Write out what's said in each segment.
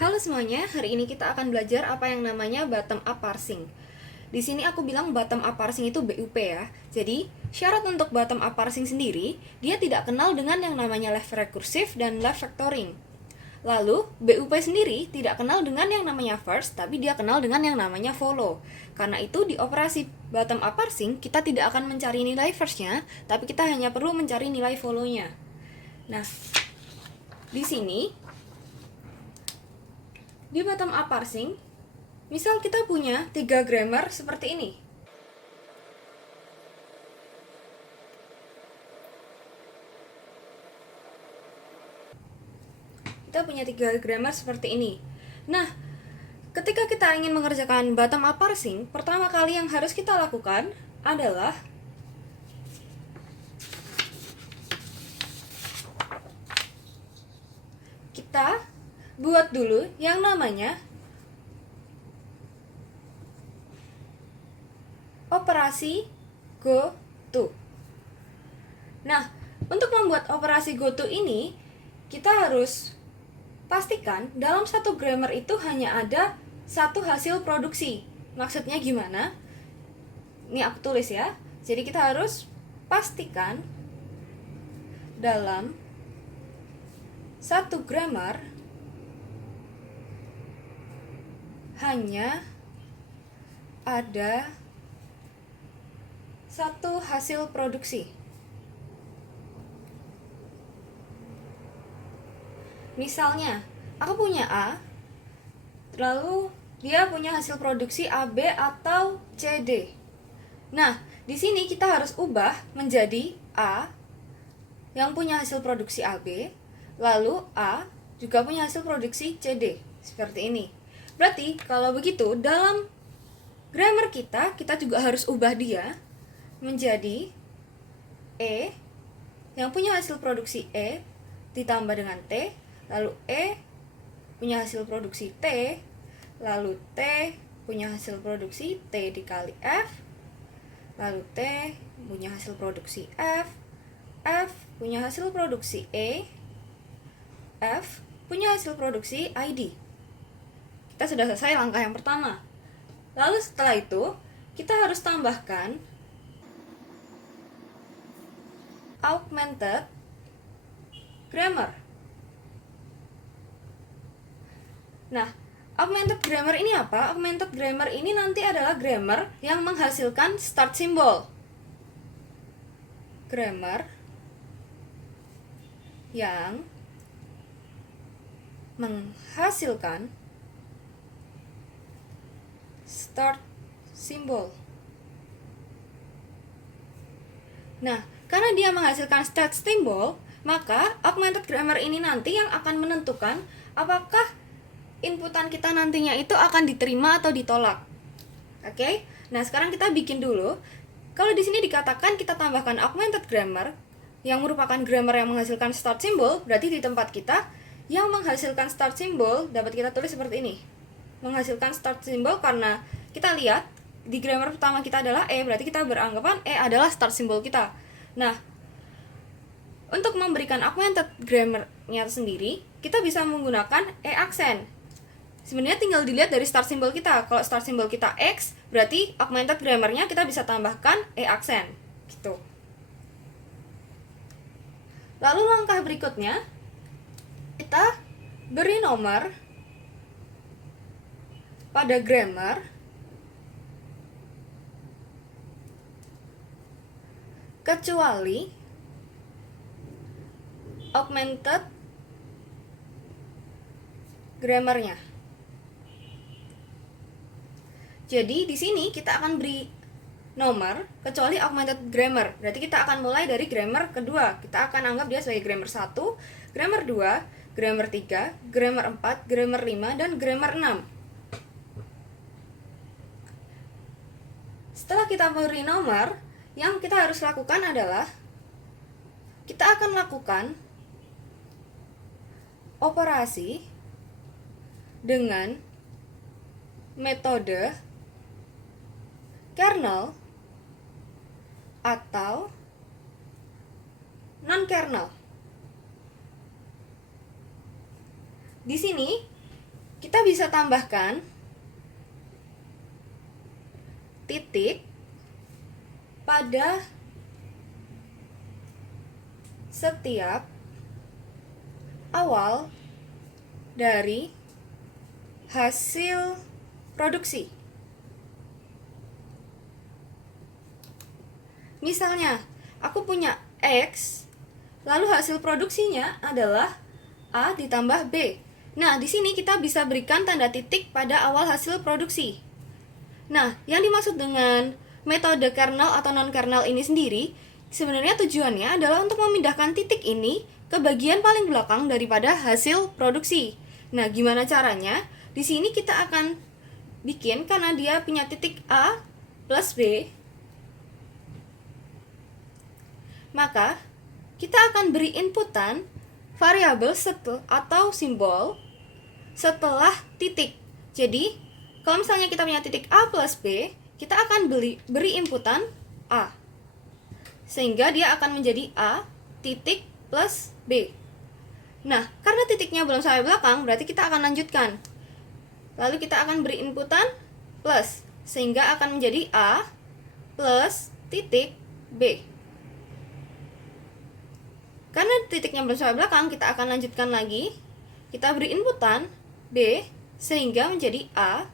Halo semuanya, hari ini kita akan belajar apa yang namanya bottom up parsing. Di sini aku bilang bottom up parsing itu BUP ya. Jadi, syarat untuk bottom up parsing sendiri, dia tidak kenal dengan yang namanya left recursive dan left factoring. Lalu, BUP sendiri tidak kenal dengan yang namanya first, tapi dia kenal dengan yang namanya follow. Karena itu, di operasi bottom up parsing, kita tidak akan mencari nilai first-nya, tapi kita hanya perlu mencari nilai follow-nya. Nah, di sini di bottom up parsing, misal kita punya 3 grammar seperti ini. Kita punya 3 grammar seperti ini. Nah, ketika kita ingin mengerjakan bottom up parsing, pertama kali yang harus kita lakukan adalah kita buat dulu yang namanya operasi go to. Nah, untuk membuat operasi go to ini, kita harus pastikan dalam satu grammar itu hanya ada satu hasil produksi. Maksudnya gimana? Ini aku tulis ya. Jadi kita harus pastikan dalam satu grammar hanya ada satu hasil produksi. Misalnya, aku punya A, lalu dia punya hasil produksi AB atau CD. Nah, di sini kita harus ubah menjadi A yang punya hasil produksi AB, lalu A juga punya hasil produksi CD. Seperti ini. Berarti, kalau begitu, dalam grammar kita juga harus ubah dia menjadi E yang punya hasil produksi E ditambah dengan T, lalu E punya hasil produksi T, lalu T punya hasil produksi T dikali F, lalu T punya hasil produksi F, F punya hasil produksi E, F punya hasil produksi ID. Kita sudah selesai langkah yang pertama. Lalu setelah itu, kita harus tambahkan augmented grammar. Nah, augmented grammar ini apa? Augmented grammar ini nanti adalah grammar yang menghasilkan start symbol. Grammar yang menghasilkan start symbol. Nah, karena dia menghasilkan start symbol, maka augmented grammar ini nanti yang akan menentukan apakah inputan kita nantinya itu akan diterima atau ditolak. Oke? Nah, sekarang kita bikin dulu. Kalau di sini dikatakan kita tambahkan augmented grammar yang merupakan grammar yang menghasilkan start symbol, berarti di tempat kita yang menghasilkan start symbol dapat kita tulis seperti ini. Menghasilkan start symbol karena kita lihat di grammar pertama kita adalah E, berarti kita beranggapan E adalah start symbol kita. Nah, untuk memberikan augmented grammar-nya sendiri, kita bisa menggunakan E aksen. Sebenarnya tinggal dilihat dari start symbol kita. Kalau start symbol kita X, berarti augmented grammar-nya kita bisa tambahkan E aksen. Gitu. Lalu langkah berikutnya, kita beri nomor pada grammar kecuali augmented grammar-nya. Jadi di sini kita akan beri nomor kecuali augmented grammar. Berarti kita akan mulai dari grammar kedua. Kita akan anggap dia sebagai grammar 1, grammar 2, grammar 3, grammar 4, grammar 5, dan grammar 6. Setelah kita beri nomor, yang kita harus lakukan adalah kita akan lakukan operasi dengan metode kernel atau non-kernel. Di sini kita bisa tambahkan titik pada setiap awal dari hasil produksi. Misalnya, aku punya X, lalu hasil produksinya adalah A ditambah B. Nah, di sini kita bisa berikan tanda titik pada awal hasil produksi. Nah, yang dimaksud dengan metode kernel atau non-kernel ini sendiri, sebenarnya tujuannya adalah untuk memindahkan titik ini ke bagian paling belakang daripada hasil produksi. Nah, gimana caranya? Di sini kita akan bikin, karena dia punya titik A plus B, maka kita akan beri inputan variabel atau simbol setelah titik. Jadi, kalau misalnya kita punya titik A plus B, kita akan beri inputan A, sehingga dia akan menjadi A titik plus B. Nah, karena titiknya belum sampai belakang, berarti kita akan lanjutkan. Lalu kita akan beri inputan plus, sehingga akan menjadi A plus titik B. Karena titiknya belum sampai belakang, kita akan lanjutkan lagi. Kita beri inputan B, sehingga menjadi A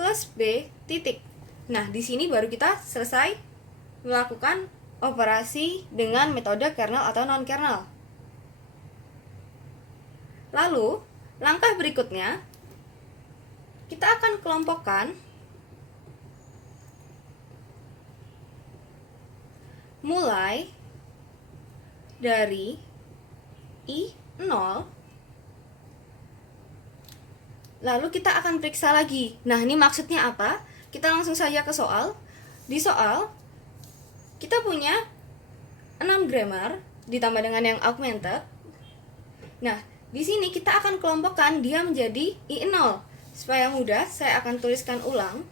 plus B titik. Nah, di sini baru kita selesai melakukan operasi dengan metode kernel atau non-kernel. Lalu, langkah berikutnya, kita akan kelompokkan mulai dari I0, lalu kita akan periksa lagi. Nah, ini maksudnya apa? Kita langsung saja ke soal. Di soal, kita punya 6 grammar ditambah dengan yang augmented. Nah, di sini kita akan kelompokkan dia menjadi I0. Supaya mudah, saya akan tuliskan ulang.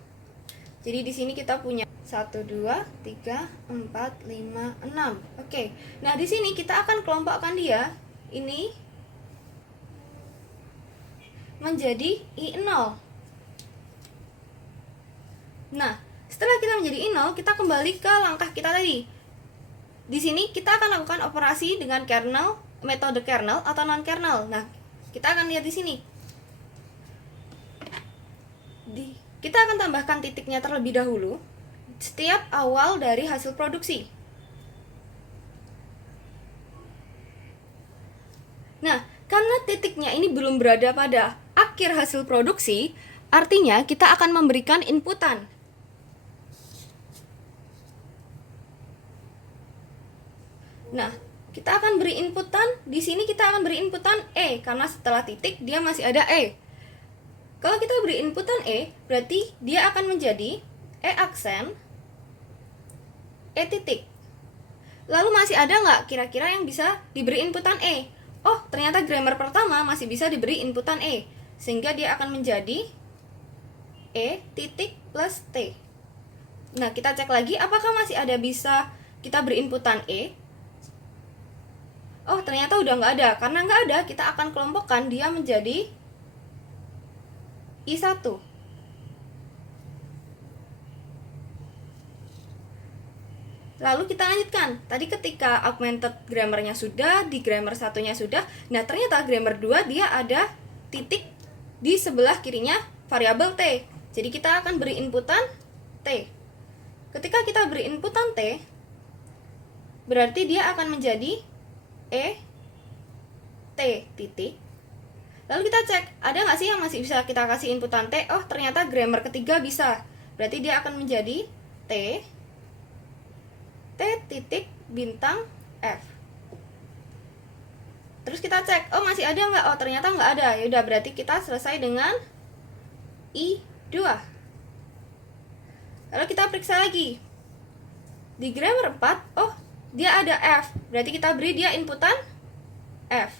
Jadi di sini kita punya 1, 2, 3, 4, 5, 6. Oke. Nah, di sini kita akan kelompokkan dia ini menjadi I0. Nah, setelah kita menjadi I0, kita kembali ke langkah kita tadi. Di sini kita akan lakukan operasi dengan kernel, metode kernel atau non-kernel. Nah, kita akan lihat di sini. Kita akan tambahkan titiknya terlebih dahulu setiap awal dari hasil produksi. Nah, karena titiknya ini belum berada pada akhir hasil produksi, artinya kita akan memberikan inputan. Nah, kita akan beri inputan, di sini kita akan beri inputan E, karena setelah titik dia masih ada E. Kalau kita beri inputan E, berarti dia akan menjadi E aksen, E titik. Lalu masih ada nggak kira-kira yang bisa diberi inputan E? Oh, ternyata grammar pertama masih bisa diberi inputan E, sehingga dia akan menjadi E titik plus T. Nah, kita cek lagi apakah masih ada bisa kita beri inputan E. Oh, ternyata udah nggak ada. Karena nggak ada, kita akan kelompokkan dia menjadi I1. Lalu kita lanjutkan. Tadi ketika augmented grammarnya sudah, di grammar satunya sudah. Nah, ternyata grammar 2 dia ada titik di sebelah kirinya variabel T. Jadi kita akan beri inputan T. Ketika kita beri inputan T, berarti dia akan menjadi E T titik. Lalu kita cek, ada nggak sih yang masih bisa kita kasih inputan T? Oh, ternyata grammar ketiga bisa. Berarti dia akan menjadi T titik bintang F. Terus kita cek, oh masih ada nggak? Oh, ternyata nggak ada. Yaudah, berarti kita selesai dengan I2. Lalu kita periksa lagi. Di grammar 4, oh dia ada F. Berarti kita beri dia inputan F.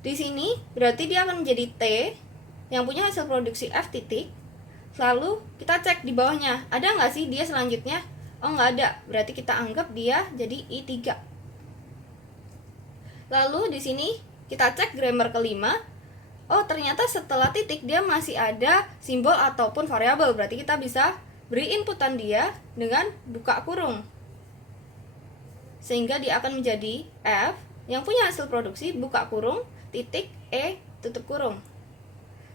Di sini berarti dia akan menjadi T yang punya hasil produksi F titik. Lalu kita cek di bawahnya, ada nggak sih dia selanjutnya? Oh, nggak ada. Berarti kita anggap dia jadi I3. Lalu di sini kita cek grammar kelima. oh ternyata setelah titik dia masih ada simbol ataupun variabel, berarti kita bisa beri inputan dia dengan buka kurung, sehingga dia akan menjadi F yang punya hasil produksi buka kurung titik E tutup kurung.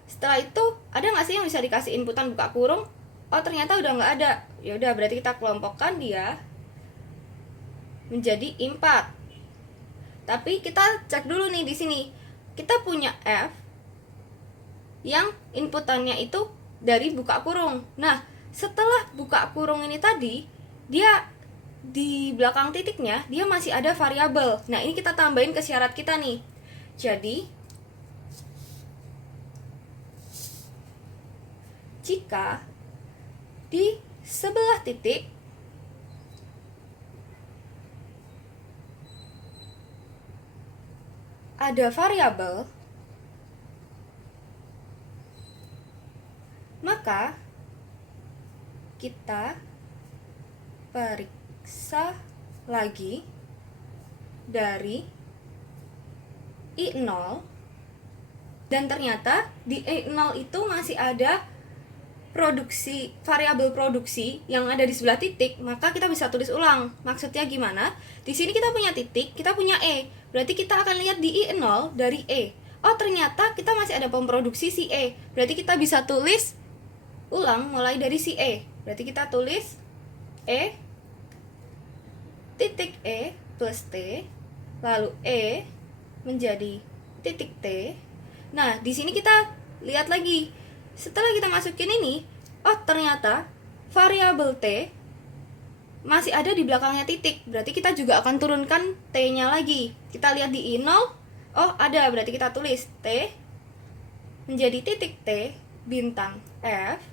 Setelah itu ada nggak sih yang bisa dikasih inputan buka kurung? Oh ternyata udah nggak ada. Ya udah, berarti kita kelompokkan dia menjadi I4. Tapi kita cek dulu nih di sini. Kita punya F yang inputannya itu dari buka kurung. Nah, setelah buka kurung ini tadi, dia di belakang titiknya dia masih ada variabel. Nah, ini kita tambahin ke syarat kita nih. Jadi jika di sebelah titik ada variabel, maka kita periksa lagi dari I0, dan ternyata di I0 itu masih ada produksi, variabel produksi yang ada di sebelah titik, maka kita bisa tulis ulang. Maksudnya gimana? Di sini kita punya titik, kita punya E. Berarti kita akan lihat di I0 dari E. Oh, ternyata kita masih ada pemproduksi si E. Berarti kita bisa tulis ulang mulai dari si E. Berarti kita tulis E titik E plus T, lalu E menjadi titik T. Nah, di sini kita lihat lagi. Setelah kita masukin ini, oh ternyata variabel T masih ada di belakangnya titik. Berarti kita juga akan turunkan T-nya lagi. Kita lihat di I0, oh ada, berarti kita tulis T menjadi titik T bintang F,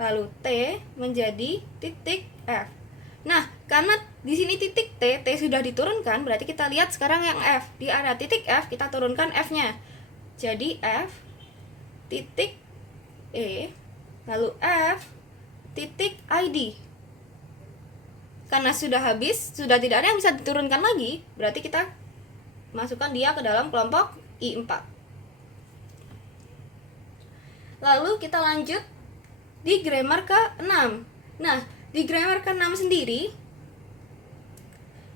lalu T menjadi titik F. Nah, karena di sini titik T sudah diturunkan, berarti kita lihat sekarang yang F. Di area titik F, kita turunkan F-nya. Jadi F titik E, lalu F titik ID. Karena sudah habis, sudah tidak ada yang bisa diturunkan lagi, berarti kita masukkan dia ke dalam kelompok I4. Lalu kita lanjut di grammar ke-6. Nah, di grammar ke-6 sendiri,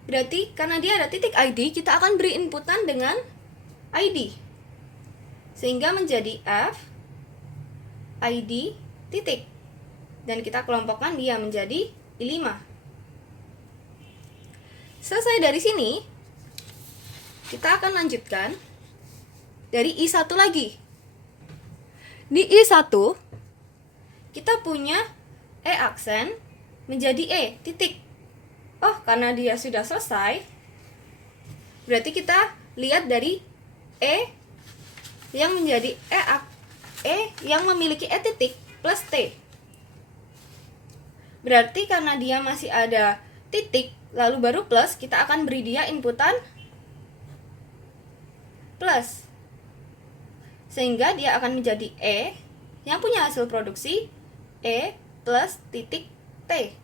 berarti karena dia ada titik ID, kita akan beri inputan dengan ID, sehingga menjadi F ID titik, dan kita kelompokkan dia menjadi I5. Selesai dari sini, kita akan lanjutkan dari I1 lagi. Di I1 kita punya E aksen menjadi E titik. Oh, karena dia sudah selesai, berarti kita lihat dari E yang menjadi E yang memiliki E titik plus T. Berarti karena dia masih ada titik lalu baru plus, kita akan beri dia inputan plus, sehingga dia akan menjadi E yang punya hasil produksi E plus titik T.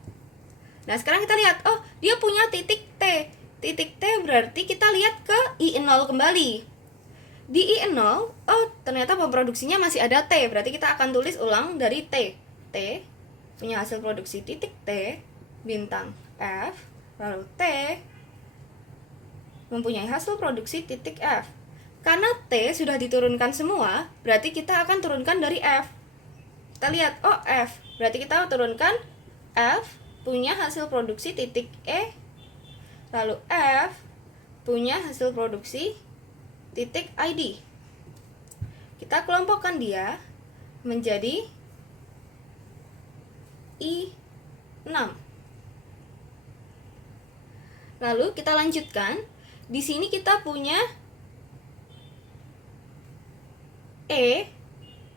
Nah, sekarang kita lihat, oh dia punya titik T. Titik T berarti kita lihat ke I0 kembali. Di I0, oh ternyata pemproduksinya masih ada T, berarti kita akan tulis ulang dari T. T punya hasil produksi titik T bintang F, lalu T mempunyai hasil produksi titik F. Karena T sudah diturunkan semua, berarti kita akan turunkan dari F. Kita lihat, oh F, berarti kita turunkan F punya hasil produksi titik E, lalu F punya hasil produksi titik ID. Kita kelompokkan dia menjadi I6. Lalu kita lanjutkan. Di sini kita punya E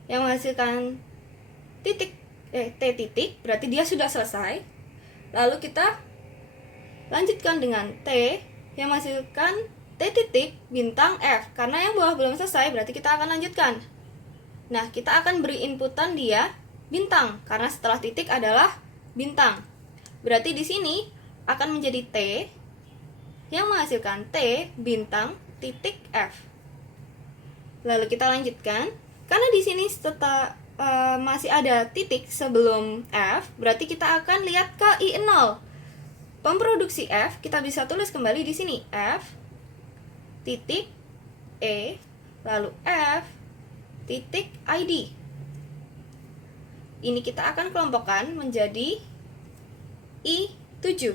yang menghasilkan titik T titik, berarti dia sudah selesai. Lalu kita lanjutkan dengan T yang menghasilkan T titik bintang F. Karena yang bawah belum selesai, berarti kita akan lanjutkan. Nah, kita akan beri inputan dia bintang, karena setelah titik adalah bintang. Berarti di sini akan menjadi T yang menghasilkan T bintang titik F. Lalu kita lanjutkan. Karena di sini masih ada titik sebelum F, berarti kita akan lihat ke I0. Pemproduksi F kita bisa tulis kembali di sini F titik E lalu F titik ID. Ini kita akan kelompokkan menjadi I7.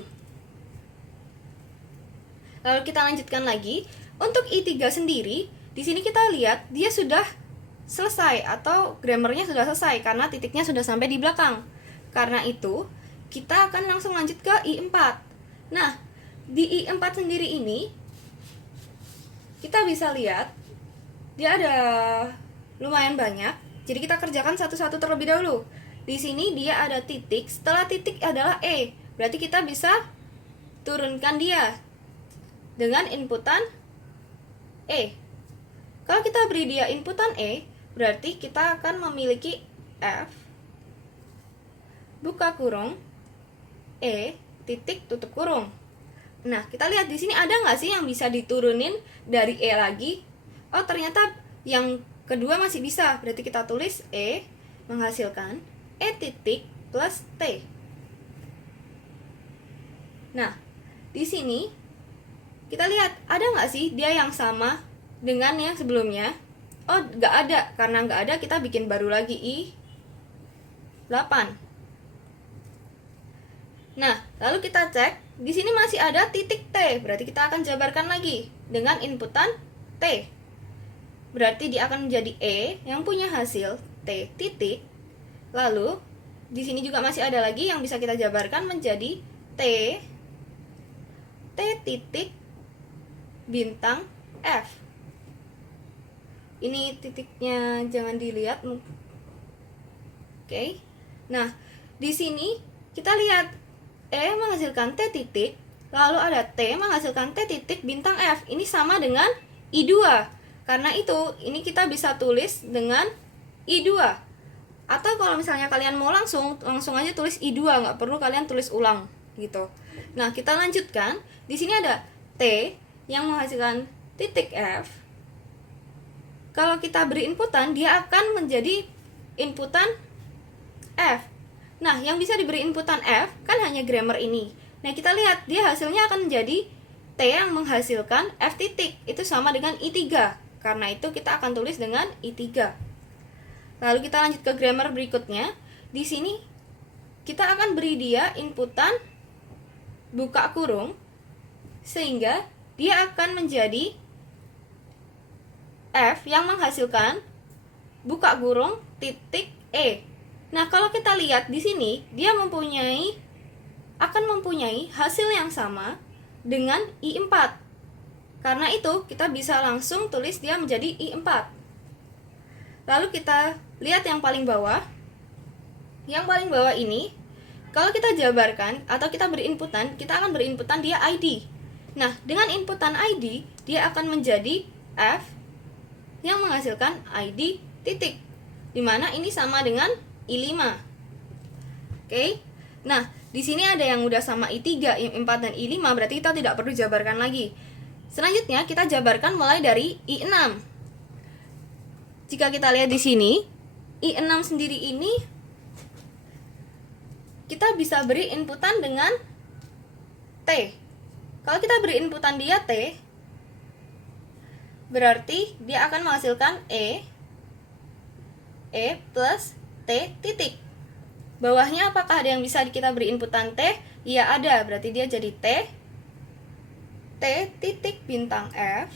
Lalu kita lanjutkan lagi. Untuk I3 sendiri, di sini kita lihat dia sudah selesai atau grammarnya sudah selesai karena titiknya sudah sampai di belakang. Karena itu, kita akan langsung lanjut ke I4. Nah, di I4 sendiri ini kita bisa lihat dia ada lumayan banyak. Jadi kita kerjakan satu-satu terlebih dahulu. Di sini dia ada titik, setelah titik adalah E. Berarti kita bisa turunkan dia dengan inputan E. Kalau kita beri dia inputan E, berarti kita akan memiliki F buka kurung E titik tutup kurung. Nah, kita lihat di sini ada nggak sih yang bisa diturunin dari E lagi? Oh, ternyata yang kedua masih bisa. Berarti kita tulis E menghasilkan E titik plus T. Nah, di sini kita lihat ada nggak sih dia yang sama dengan yang sebelumnya? Oh, nggak ada. Karena nggak ada, kita bikin baru lagi I8. Nah, lalu kita cek. Di sini masih ada titik T. Berarti kita akan jabarkan lagi dengan inputan T. Berarti dia akan menjadi E yang punya hasil T titik. Lalu, di sini juga masih ada lagi yang bisa kita jabarkan menjadi T titik bintang F. Ini titiknya jangan dilihat. Oke. Nah, di sini kita lihat E menghasilkan T titik, lalu ada T menghasilkan T titik bintang F. Ini sama dengan I2. Karena itu, ini kita bisa tulis dengan I2. Atau kalau misalnya kalian mau langsung aja tulis I2, nggak perlu kalian tulis ulang gitu. Nah, kita lanjutkan. Di sini ada T yang menghasilkan titik F. Kalau kita beri inputan, dia akan menjadi inputan F. Nah, yang bisa diberi inputan F kan hanya grammar ini. Nah, kita lihat dia hasilnya akan menjadi T yang menghasilkan F titik. Itu sama dengan I3. Karena itu kita akan tulis dengan I3. Lalu kita lanjut ke grammar berikutnya. Di sini kita akan beri dia inputan buka kurung sehingga dia akan menjadi F yang menghasilkan buka kurung titik E. Nah, kalau kita lihat di sini, dia akan mempunyai hasil yang sama dengan I4. Karena itu, kita bisa langsung tulis dia menjadi I4. Lalu kita lihat yang paling bawah. Yang paling bawah ini, kalau kita jabarkan atau kita beri inputan, kita akan beri inputan dia ID. Nah, dengan inputan ID, dia akan menjadi F yang menghasilkan ID titik, dimana ini sama dengan I5. Oke. Nah, di sini ada yang udah sama I3, I4, dan I5, berarti kita tidak perlu jabarkan lagi. Selanjutnya kita jabarkan mulai dari I6. Jika kita lihat di sini, I6 sendiri ini kita bisa beri inputan dengan T. Kalau kita beri inputan dia T, berarti dia akan menghasilkan E plus T titik. Bawahnya apakah ada yang bisa kita beri inputan T? Iya ada, berarti dia jadi T titik bintang F.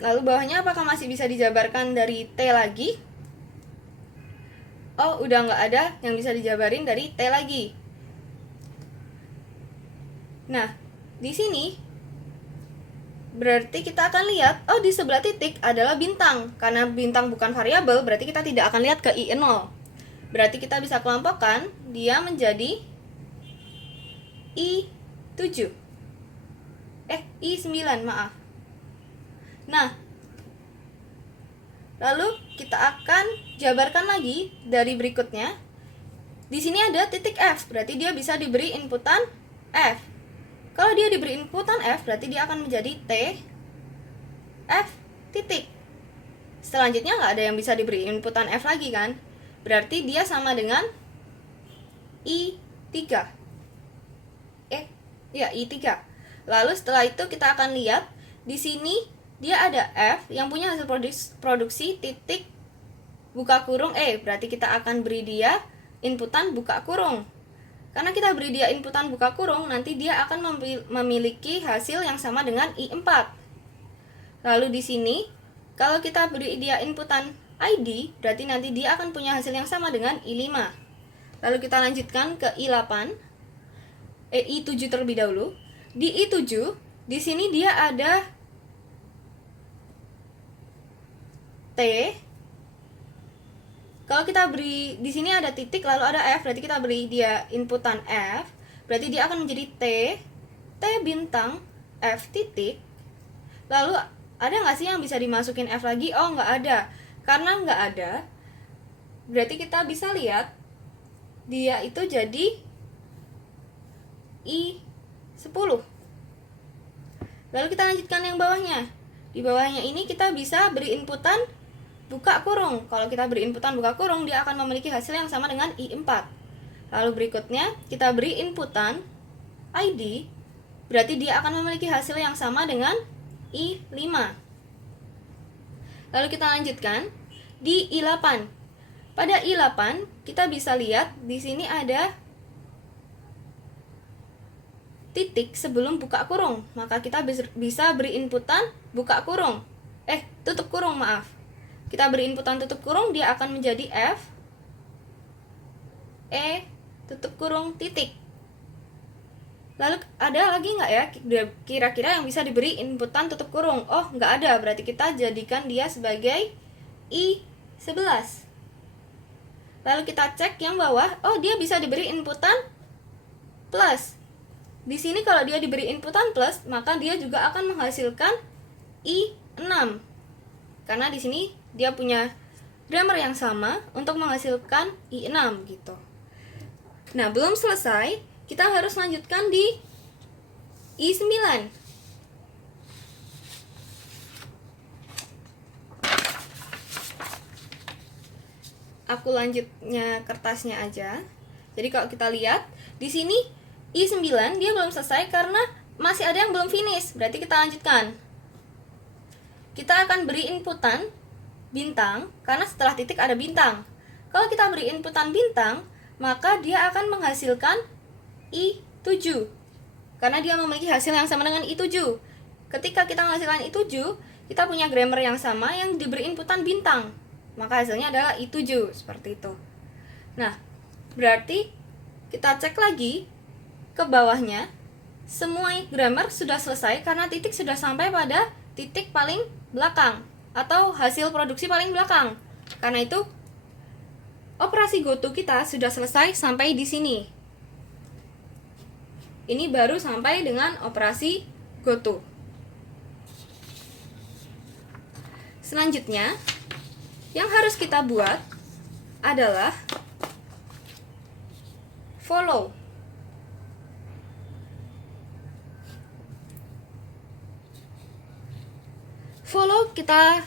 Lalu bawahnya apakah masih bisa dijabarkan dari T lagi? Oh, udah nggak ada yang bisa dijabarin dari T lagi. Nah, di sini berarti kita akan lihat, oh di sebelah titik adalah bintang. Karena bintang bukan variabel, berarti kita tidak akan lihat ke I0. Berarti kita bisa kelompokkan dia menjadi I7. I9, maaf. Nah, lalu kita akan jabarkan lagi dari berikutnya. Di sini ada titik F, berarti dia bisa diberi inputan F. Kalau dia diberi inputan F, berarti dia akan menjadi T F titik. Selanjutnya nggak ada yang bisa diberi inputan F lagi kan? Berarti dia sama dengan I3. I3. Lalu setelah itu kita akan lihat di sini dia ada F yang punya hasil produksi titik buka kurung berarti kita akan beri dia inputan buka kurung. Karena kita beri dia inputan buka kurung, nanti dia akan memiliki hasil yang sama dengan I4. Lalu di sini kalau kita beri dia inputan ID, berarti nanti dia akan punya hasil yang sama dengan I5. Lalu kita lanjutkan ke I8. I7 terlebih dahulu. Di I7, di sini dia ada T. Kalau kita beri di sini ada titik lalu ada F, berarti kita beri dia inputan F, berarti dia akan menjadi T bintang F titik. Lalu ada nggak sih yang bisa dimasukin F lagi? Oh, nggak ada. Karena nggak ada, berarti kita bisa lihat dia itu jadi I10. Lalu kita lanjutkan yang bawahnya. Di bawahnya ini kita bisa beri inputan buka kurung. Kalau kita beri inputan buka kurung, dia akan memiliki hasil yang sama dengan I4. Lalu berikutnya kita beri inputan ID, berarti dia akan memiliki hasil yang sama dengan I5. Lalu kita lanjutkan di I8. Pada I8 kita bisa lihat di sini ada titik sebelum buka kurung, maka kita bisa beri inputan buka kurung. Tutup kurung, maaf. Kita beri inputan tutup kurung, dia akan menjadi F tutup kurung titik. Lalu ada lagi nggak ya kira-kira yang bisa diberi inputan tutup kurung? Oh, nggak ada, berarti kita jadikan dia sebagai I11. Lalu kita cek yang bawah, oh dia bisa diberi inputan plus. Di sini kalau dia diberi inputan plus, maka dia juga akan menghasilkan I6. Karena di sini dia punya grammar yang sama untuk menghasilkan I6 gitu. Nah, belum selesai, kita harus lanjutkan di I9. Aku lanjutnya kertasnya aja. Jadi kalau kita lihat di sini I9 dia belum selesai karena masih ada yang belum finish. Berarti kita lanjutkan. Kita akan beri inputan bintang karena setelah titik ada bintang. Kalau kita beri inputan bintang, maka dia akan menghasilkan I7. Karena dia memiliki hasil yang sama dengan I7. Ketika kita menghasilkan I7, kita punya grammar yang sama yang diberi inputan bintang. Maka hasilnya adalah I7, seperti itu. Nah, berarti kita cek lagi ke bawahnya. Semua grammar sudah selesai karena titik sudah sampai pada titik paling belakang atau hasil produksi paling belakang. Karena itu operasi goto kita sudah selesai sampai di sini. Ini baru sampai dengan operasi goto. Selanjutnya yang harus kita buat adalah follow. Follow kita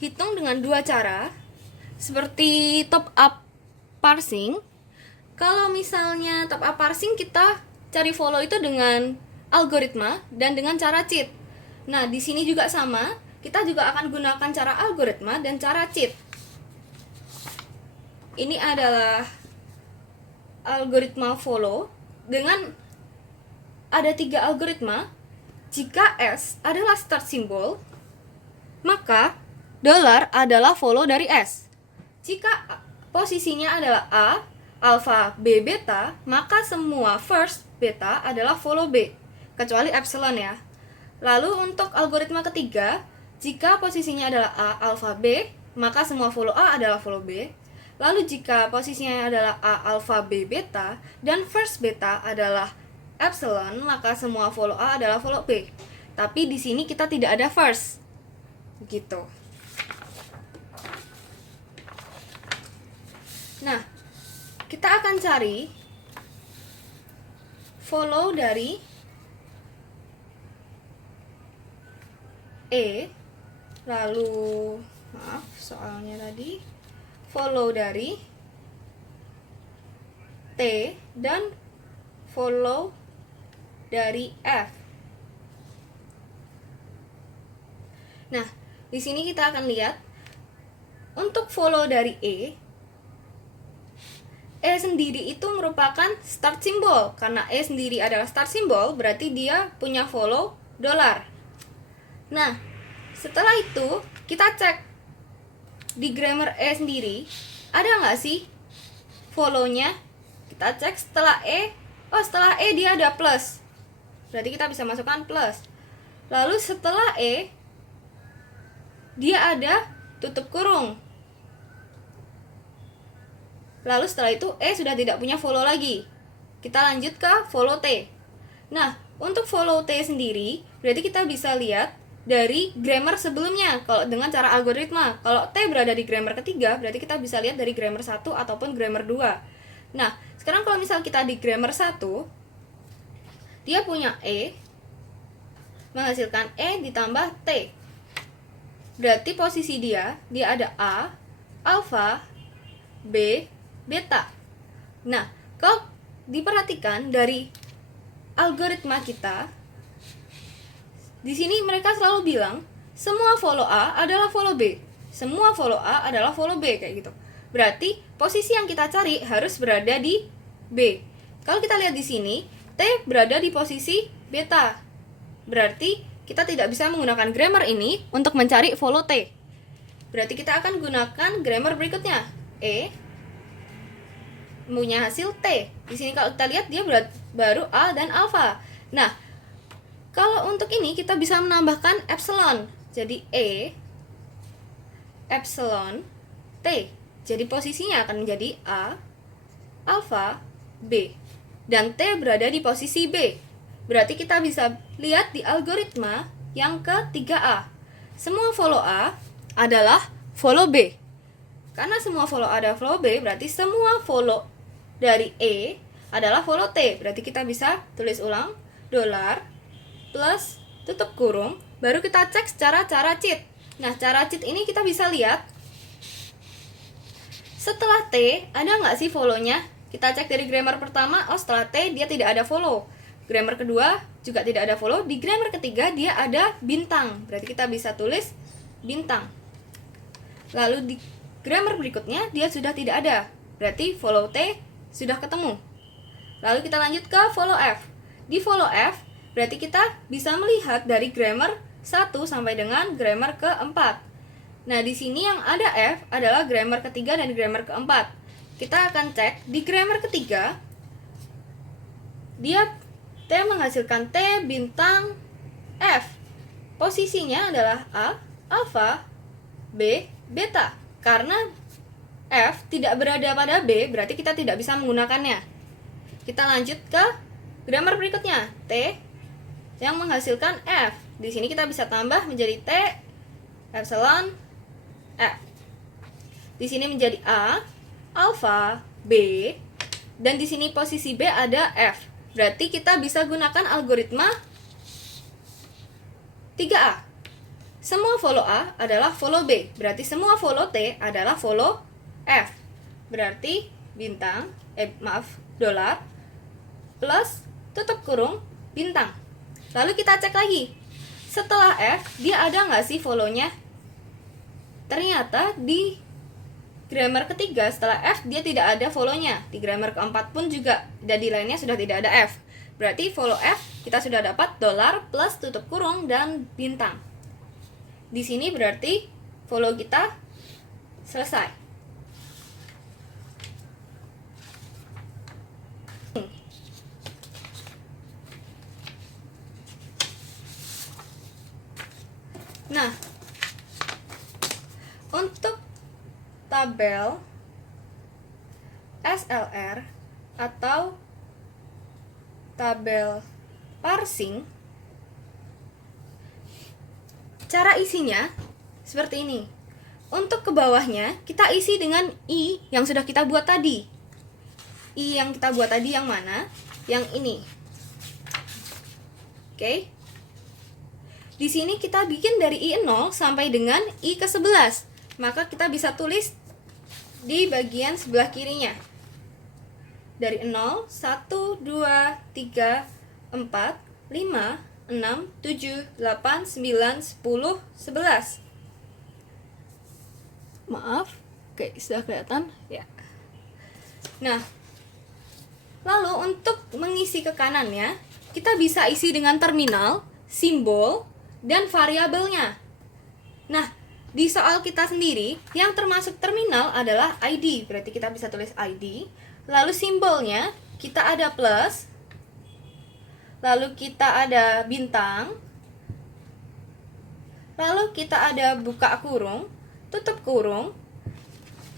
hitung dengan dua cara, seperti top up parsing. Kalau misalnya top up parsing, kita cari follow itu dengan algoritma dan dengan cara cheat. Nah, di sini juga sama, kita juga akan gunakan cara algoritma dan cara cheat. Ini adalah algoritma follow dengan ada 3 algoritma. Jika S adalah start symbol, maka dollar adalah follow dari S. Jika posisinya adalah A, alpha, B, beta, maka semua first, beta adalah follow B, kecuali epsilon ya. Lalu untuk algoritma ketiga, jika posisinya adalah A, alpha, B, maka semua follow A adalah follow B. Lalu jika posisinya adalah A, alpha, B, beta, dan first beta adalah epsilon, maka semua follow A adalah follow B. Tapi di sini kita tidak ada first. Gitu. Nah, kita akan cari follow dari E lalu maaf soalnya tadi follow dari T dan follow dari F. Nah, di sini kita akan lihat untuk follow dari E sendiri itu merupakan start symbol. Karena E sendiri adalah start symbol, berarti dia punya follow dolar. Nah, setelah itu kita cek di grammar E sendiri, ada nggak sih follow-nya? Kita cek setelah E, setelah E dia ada plus, berarti kita bisa masukkan plus. Lalu setelah E, dia ada tutup kurung. Lalu setelah itu E sudah tidak punya follow lagi. Kita lanjut ke follow T. Nah, untuk follow T sendiri, berarti kita bisa lihat dari grammar sebelumnya. Kalau dengan cara algoritma, kalau T berada di grammar ketiga, berarti kita bisa lihat dari grammar 1 ataupun grammar 2. Nah, sekarang kalau misal kita di grammar 1, dia punya E, menghasilkan E ditambah T. Berarti posisi dia ada A, alfa, B, beta. Nah, kalau diperhatikan dari algoritma kita, di sini mereka selalu bilang semua follow A adalah follow B, semua follow A adalah follow B, kayak gitu. Berarti posisi yang kita cari harus berada di B. Kalau kita lihat di sini, T berada di posisi beta. Berarti kita tidak bisa menggunakan grammar ini untuk mencari follow T. Berarti kita akan gunakan grammar berikutnya. E punya hasil T. Di sini kalau kita lihat dia baru A dan alfa. Nah, kalau untuk ini kita bisa menambahkan epsilon. Jadi E epsilon T. Jadi posisinya akan menjadi A, alfa, B. Dan T berada di posisi B. Berarti kita bisa lihat di algoritma yang ke-3A. Semua follow A adalah follow B. Karena semua follow A adalah follow B, berarti semua follow dari E adalah follow T. Berarti kita bisa tulis ulang, dolar plus tutup kurung, baru kita cek secara cara cheat. Nah, cara cheat ini kita bisa lihat setelah T ada nggak sih follow-nya. Kita cek dari grammar pertama, setelah T dia tidak ada follow. Grammar kedua juga tidak ada follow. Di grammar ketiga dia ada bintang, berarti kita bisa tulis bintang. Lalu di grammar berikutnya dia sudah tidak ada, berarti follow T sudah ketemu. Lalu kita lanjut ke follow F. Di follow F berarti kita bisa melihat dari grammar 1 sampai dengan grammar keempat. Nah, di sini yang ada F adalah grammar ketiga dan grammar keempat. Kita akan cek di grammar ketiga, dia T menghasilkan T bintang F. Posisinya adalah A, alfa, B, beta. Karena F tidak berada pada B, berarti kita tidak bisa menggunakannya. Kita lanjut ke grammar berikutnya, T yang menghasilkan F. Di sini kita bisa tambah menjadi T epsilon F. Di sini menjadi A, alfa, B, dan di sini posisi B ada F. Berarti kita bisa gunakan algoritma 3A. Semua follow A adalah follow B. Berarti semua follow T adalah follow F. Berarti bintang, dolar plus tutup kurung bintang. Lalu kita cek lagi. Setelah F, dia ada nggak sih follow-nya? Ternyata di grammar ketiga setelah F dia tidak ada follow-nya. Di grammar keempat pun juga, dan di lainnya sudah tidak ada F. Berarti follow F kita sudah dapat dolar plus tutup kurung dan bintang. Di sini berarti follow kita selesai. Nah, untuk tabel SLR atau tabel parsing, cara isinya seperti ini. Untuk ke bawahnya kita isi dengan I yang sudah kita buat tadi. I yang kita buat tadi yang mana? Yang ini. Oke. di sini kita bikin dari I0 sampai dengan I ke 11. Maka kita bisa tulis di bagian sebelah kirinya. Dari 0, 1, 2, 3, 4, 5, 6, 7, 8, 9, 10, 11. Maaf, oke, sudah kelihatan ya. Nah, lalu untuk mengisi ke kanannya, kita bisa isi dengan terminal, simbol, dan variabelnya. Nah, di soal kita sendiri, yang termasuk terminal adalah ID. Berarti kita bisa tulis ID. Lalu simbolnya, kita ada plus. Lalu kita ada bintang. Lalu kita ada buka kurung, tutup kurung.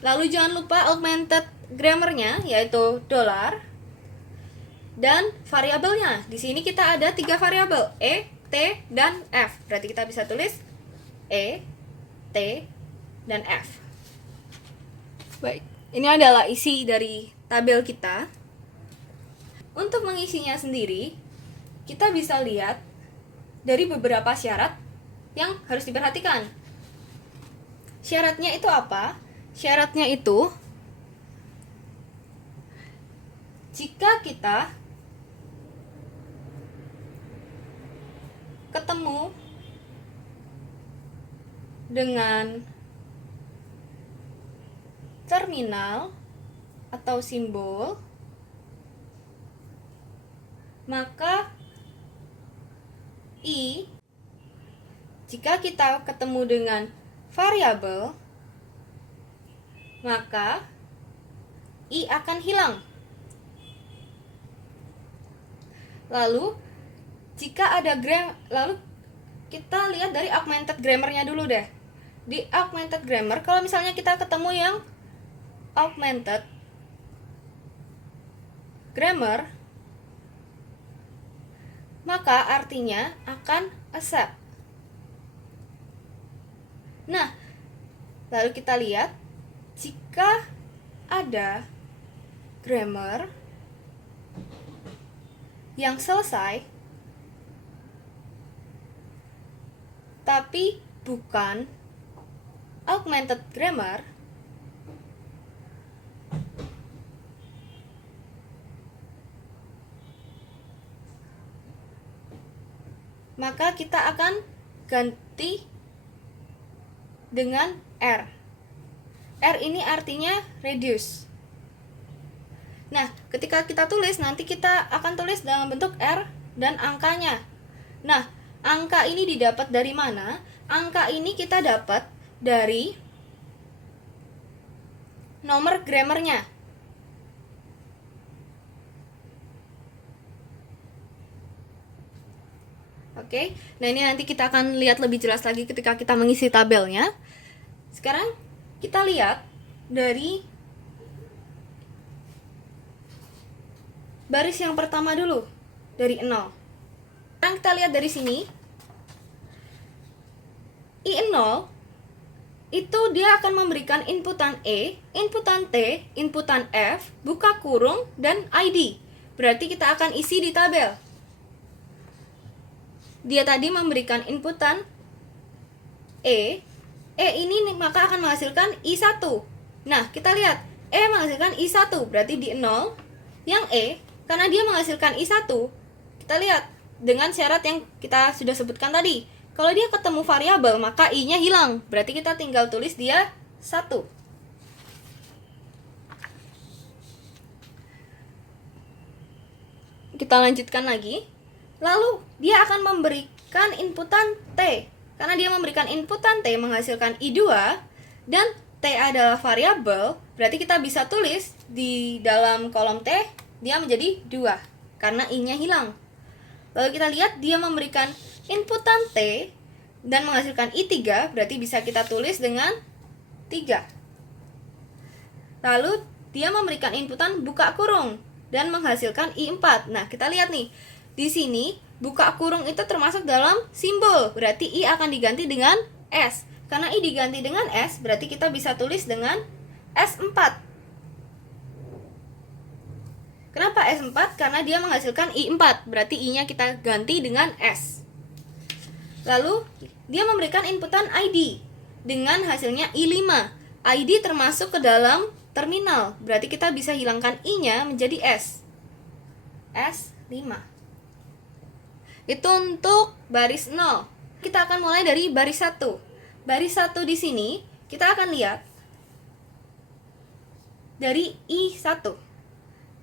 Lalu jangan lupa augmented grammarnya, yaitu $. Dan variabelnya, di sini kita ada 3 variabel, E, T, dan F. Berarti kita bisa tulis E, T, dan F. Baik, ini adalah isi dari tabel kita. Untuk mengisinya sendiri, kita bisa lihat dari beberapa syarat yang harus diperhatikan. Syaratnya itu apa? Syaratnya itu, jika kita ketemu dengan terminal atau simbol, maka I, jika kita ketemu dengan variabel, maka I akan hilang. Lalu jika ada lalu kita lihat dari augmented grammar-nya dulu deh. Di augmented grammar, kalau misalnya kita ketemu yang augmented grammar, maka artinya akan accept. Nah, lalu kita lihat jika ada grammar yang selesai tapi bukan augmented grammar, maka kita akan ganti dengan R. R ini artinya reduce. Nah, ketika kita tulis, nanti kita akan tulis dalam bentuk R dan angkanya. Nah, angka ini didapat dari mana? Angka ini kita dapat dari nomor grammarnya. Oke, nah ini nanti kita akan lihat lebih jelas lagi ketika kita mengisi tabelnya. Sekarang kita lihat dari baris yang pertama dulu, dari 0. Sekarang kita lihat dari sini, I0 itu dia akan memberikan inputan E, inputan T, inputan F, buka kurung, dan ID. Berarti kita akan isi di tabel. Dia tadi memberikan inputan E ini maka akan menghasilkan I1. Nah, kita lihat, E menghasilkan I1, berarti di 0, yang E, karena dia menghasilkan I1, kita lihat, dengan syarat yang kita sudah sebutkan tadi. Kalau dia ketemu variabel, maka I-nya hilang. Berarti kita tinggal tulis dia 1. Kita lanjutkan lagi. Lalu, dia akan memberikan inputan T. Karena dia memberikan inputan T menghasilkan I2, dan T adalah variabel, berarti kita bisa tulis di dalam kolom T, dia menjadi 2. Karena I-nya hilang. Lalu kita lihat dia memberikan inputan T dan menghasilkan I3, berarti bisa kita tulis dengan 3. Lalu dia memberikan inputan buka kurung dan menghasilkan I4. Nah, kita lihat nih. Di sini buka kurung itu termasuk dalam simbol, berarti I akan diganti dengan S. Karena I diganti dengan S, berarti kita bisa tulis dengan S4. Kenapa S4? Karena dia menghasilkan I4, berarti I-nya kita ganti dengan S. Lalu dia memberikan inputan ID dengan hasilnya I5. ID termasuk ke dalam terminal, berarti kita bisa hilangkan I-nya menjadi S. S5. Itu untuk baris 0. Kita akan mulai dari baris 1. Baris 1 di sini kita akan lihat dari I1.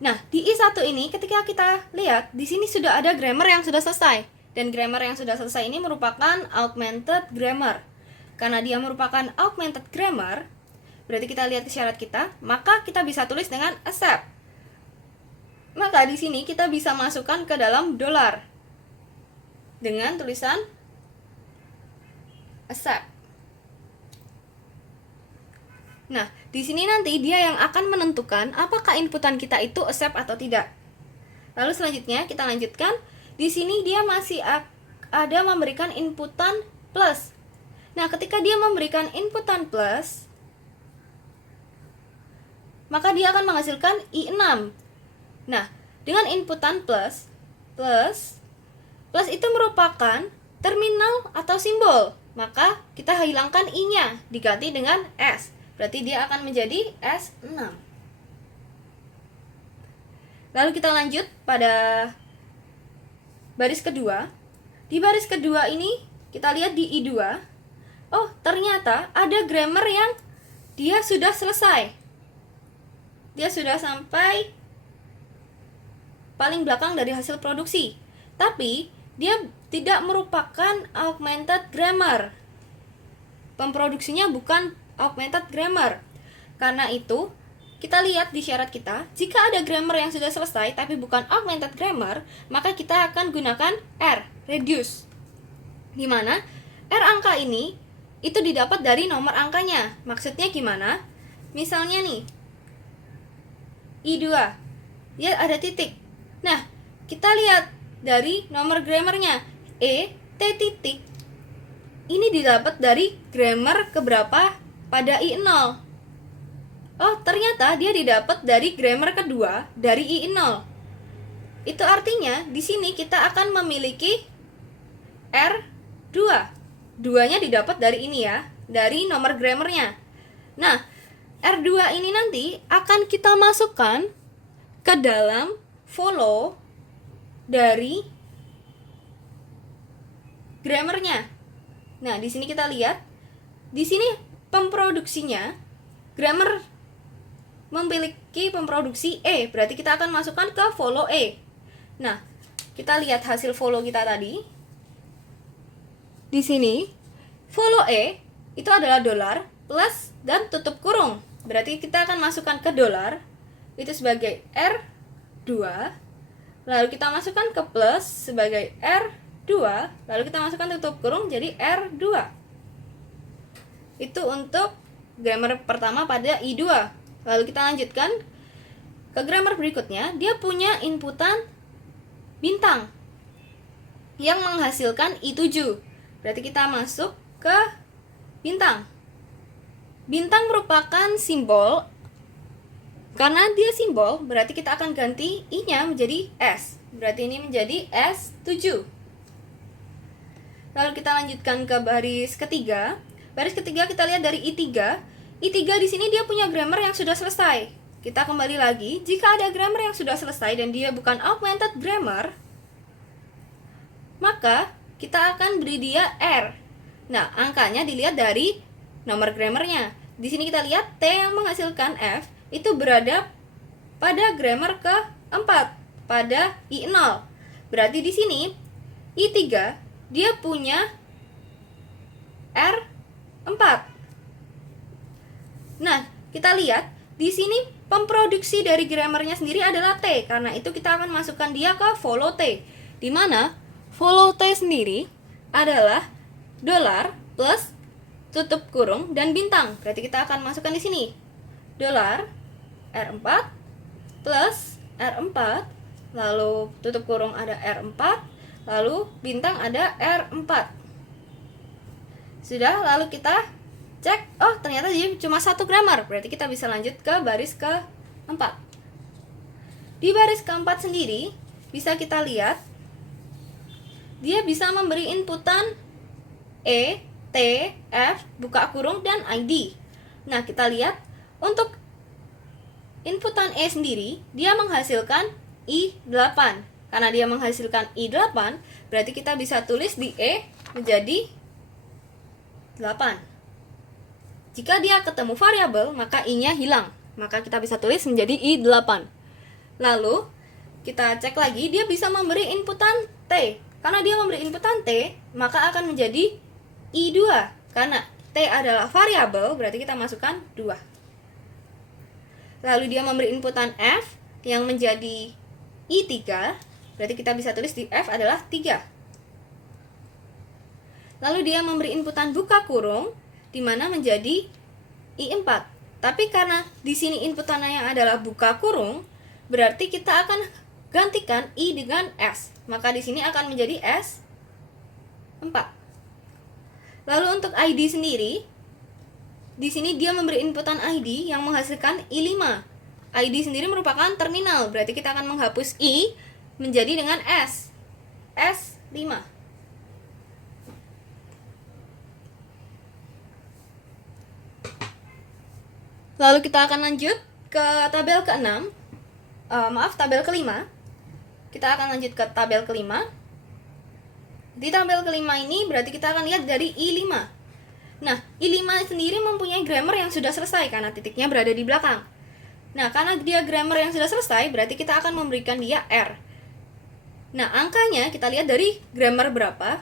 Nah, di I1 ini ketika kita lihat di sini sudah ada grammar yang sudah selesai. Dan grammar yang sudah selesai ini merupakan augmented grammar. Karena dia merupakan augmented grammar, berarti kita lihat ke syarat kita, maka kita bisa tulis dengan accept. Maka di sini kita bisa masukkan ke dalam dollar dengan tulisan accept. Nah, di sini nanti dia yang akan menentukan apakah inputan kita itu accept atau tidak. Lalu selanjutnya kita lanjutkan. Di sini dia masih ada memberikan inputan plus. Nah, ketika dia memberikan inputan plus, maka dia akan menghasilkan I6. Nah, dengan inputan plus itu merupakan terminal atau simbol. Maka kita hilangkan I-nya, diganti dengan S. Berarti dia akan menjadi S6. Lalu kita lanjut pada baris kedua. Di baris kedua ini kita lihat di I2. Oh, ternyata ada grammar yang dia sudah selesai. Dia sudah sampai paling belakang dari hasil produksi. Tapi dia tidak merupakan augmented grammar. Pemproduksinya bukan augmented grammar. Karena itu kita lihat di syarat kita, jika ada grammar yang sudah selesai tapi bukan augmented grammar, maka kita akan gunakan R, reduce. Di mana R angka ini itu didapat dari nomor angkanya. Maksudnya gimana? Misalnya nih, I2, ya ada titik. Nah, kita lihat dari nomor grammarnya, T titik. Ini didapat dari grammar keberapa pada I0. Oh, ternyata dia didapat dari grammar kedua dari I0. Itu artinya di sini kita akan memiliki R2. Duanya didapat dari ini ya, dari nomor grammarnya. Nah, R2 ini nanti akan kita masukkan ke dalam follow dari grammarnya. Nah, di sini kita lihat, di sini pemproduksinya grammar memiliki pemproduksi E, berarti kita akan masukkan ke follow E. Nah, kita lihat hasil follow kita tadi. Di sini, follow E itu adalah dollar plus dan tutup kurung. Berarti kita akan masukkan ke dollar itu sebagai R2, lalu kita masukkan ke plus sebagai R2, lalu kita masukkan tutup kurung jadi R2. Itu untuk grammar pertama pada I2. Lalu kita lanjutkan ke grammar berikutnya. Dia punya inputan bintang yang menghasilkan I7. Berarti kita masuk ke bintang. Bintang merupakan simbol. Karena dia simbol, berarti kita akan ganti I-nya menjadi S. Berarti ini menjadi S7. Lalu kita lanjutkan ke baris ketiga. Baris ketiga kita lihat dari I3. I3 di sini dia punya grammar yang sudah selesai. Kita kembali lagi, jika ada grammar yang sudah selesai dan dia bukan augmented grammar, maka kita akan beri dia R. Nah, angkanya dilihat dari nomor grammarnya. Di sini kita lihat T yang menghasilkan F itu berada pada grammar keempat, pada I0. Berarti di sini I3 dia punya R4. Nah, kita lihat di sini pemproduksi dari grammarnya sendiri adalah T. Karena itu kita akan masukkan dia ke follow T. Di mana follow T sendiri adalah dollar plus tutup kurung dan bintang. Berarti kita akan masukkan di sini dollar R4 plus R4, lalu tutup kurung ada R4, lalu bintang ada R4. Sudah, lalu kita cek, oh ternyata dia cuma satu grammar. Berarti kita bisa lanjut ke baris keempat. Di baris keempat sendiri bisa kita lihat dia bisa memberi inputan E, T, F, buka kurung, dan ID. Nah, kita lihat untuk inputan E sendiri, dia menghasilkan I8. Karena dia menghasilkan I8, berarti kita bisa tulis di E menjadi 8. Jika dia ketemu variabel, maka I-nya hilang. Maka kita bisa tulis menjadi I8. Lalu, kita cek lagi, dia bisa memberi inputan T. Karena dia memberi inputan T, maka akan menjadi I2. Karena T adalah variabel, berarti kita masukkan 2. Lalu dia memberi inputan F yang menjadi I3, berarti kita bisa tulis di F adalah 3. Lalu dia memberi inputan buka kurung, di mana menjadi I4. Tapi karena di sini inputannya adalah buka kurung, berarti kita akan gantikan I dengan S. Maka di sini akan menjadi S4. Lalu untuk ID sendiri, di sini dia memberi inputan ID yang menghasilkan I5. ID sendiri merupakan terminal, berarti kita akan menghapus I menjadi dengan S5. Lalu kita akan lanjut ke tabel ke-6. Tabel ke-5. Kita akan lanjut ke tabel ke-5. Di tabel ke-5 ini berarti kita akan lihat dari I5. Nah, I5 sendiri mempunyai grammar yang sudah selesai karena titiknya berada di belakang. Nah, karena dia grammar yang sudah selesai, berarti kita akan memberikan dia R. Nah, angkanya kita lihat dari grammar berapa.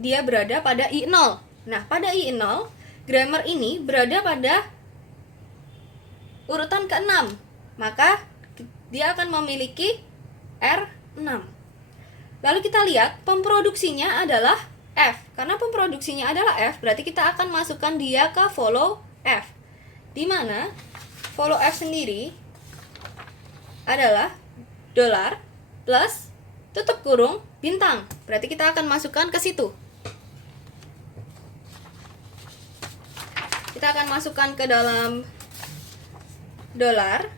Dia berada pada I0. Nah, pada I0, grammar ini berada pada urutan ke-6. Maka dia akan memiliki R6. Lalu kita lihat pemproduksinya adalah F. Karena pemproduksinya adalah F, berarti kita akan masukkan dia ke follow F. Di mana follow F sendiri adalah dolar plus tutup kurung bintang. Berarti kita akan masukkan ke situ. Kita akan masukkan ke dalam dolar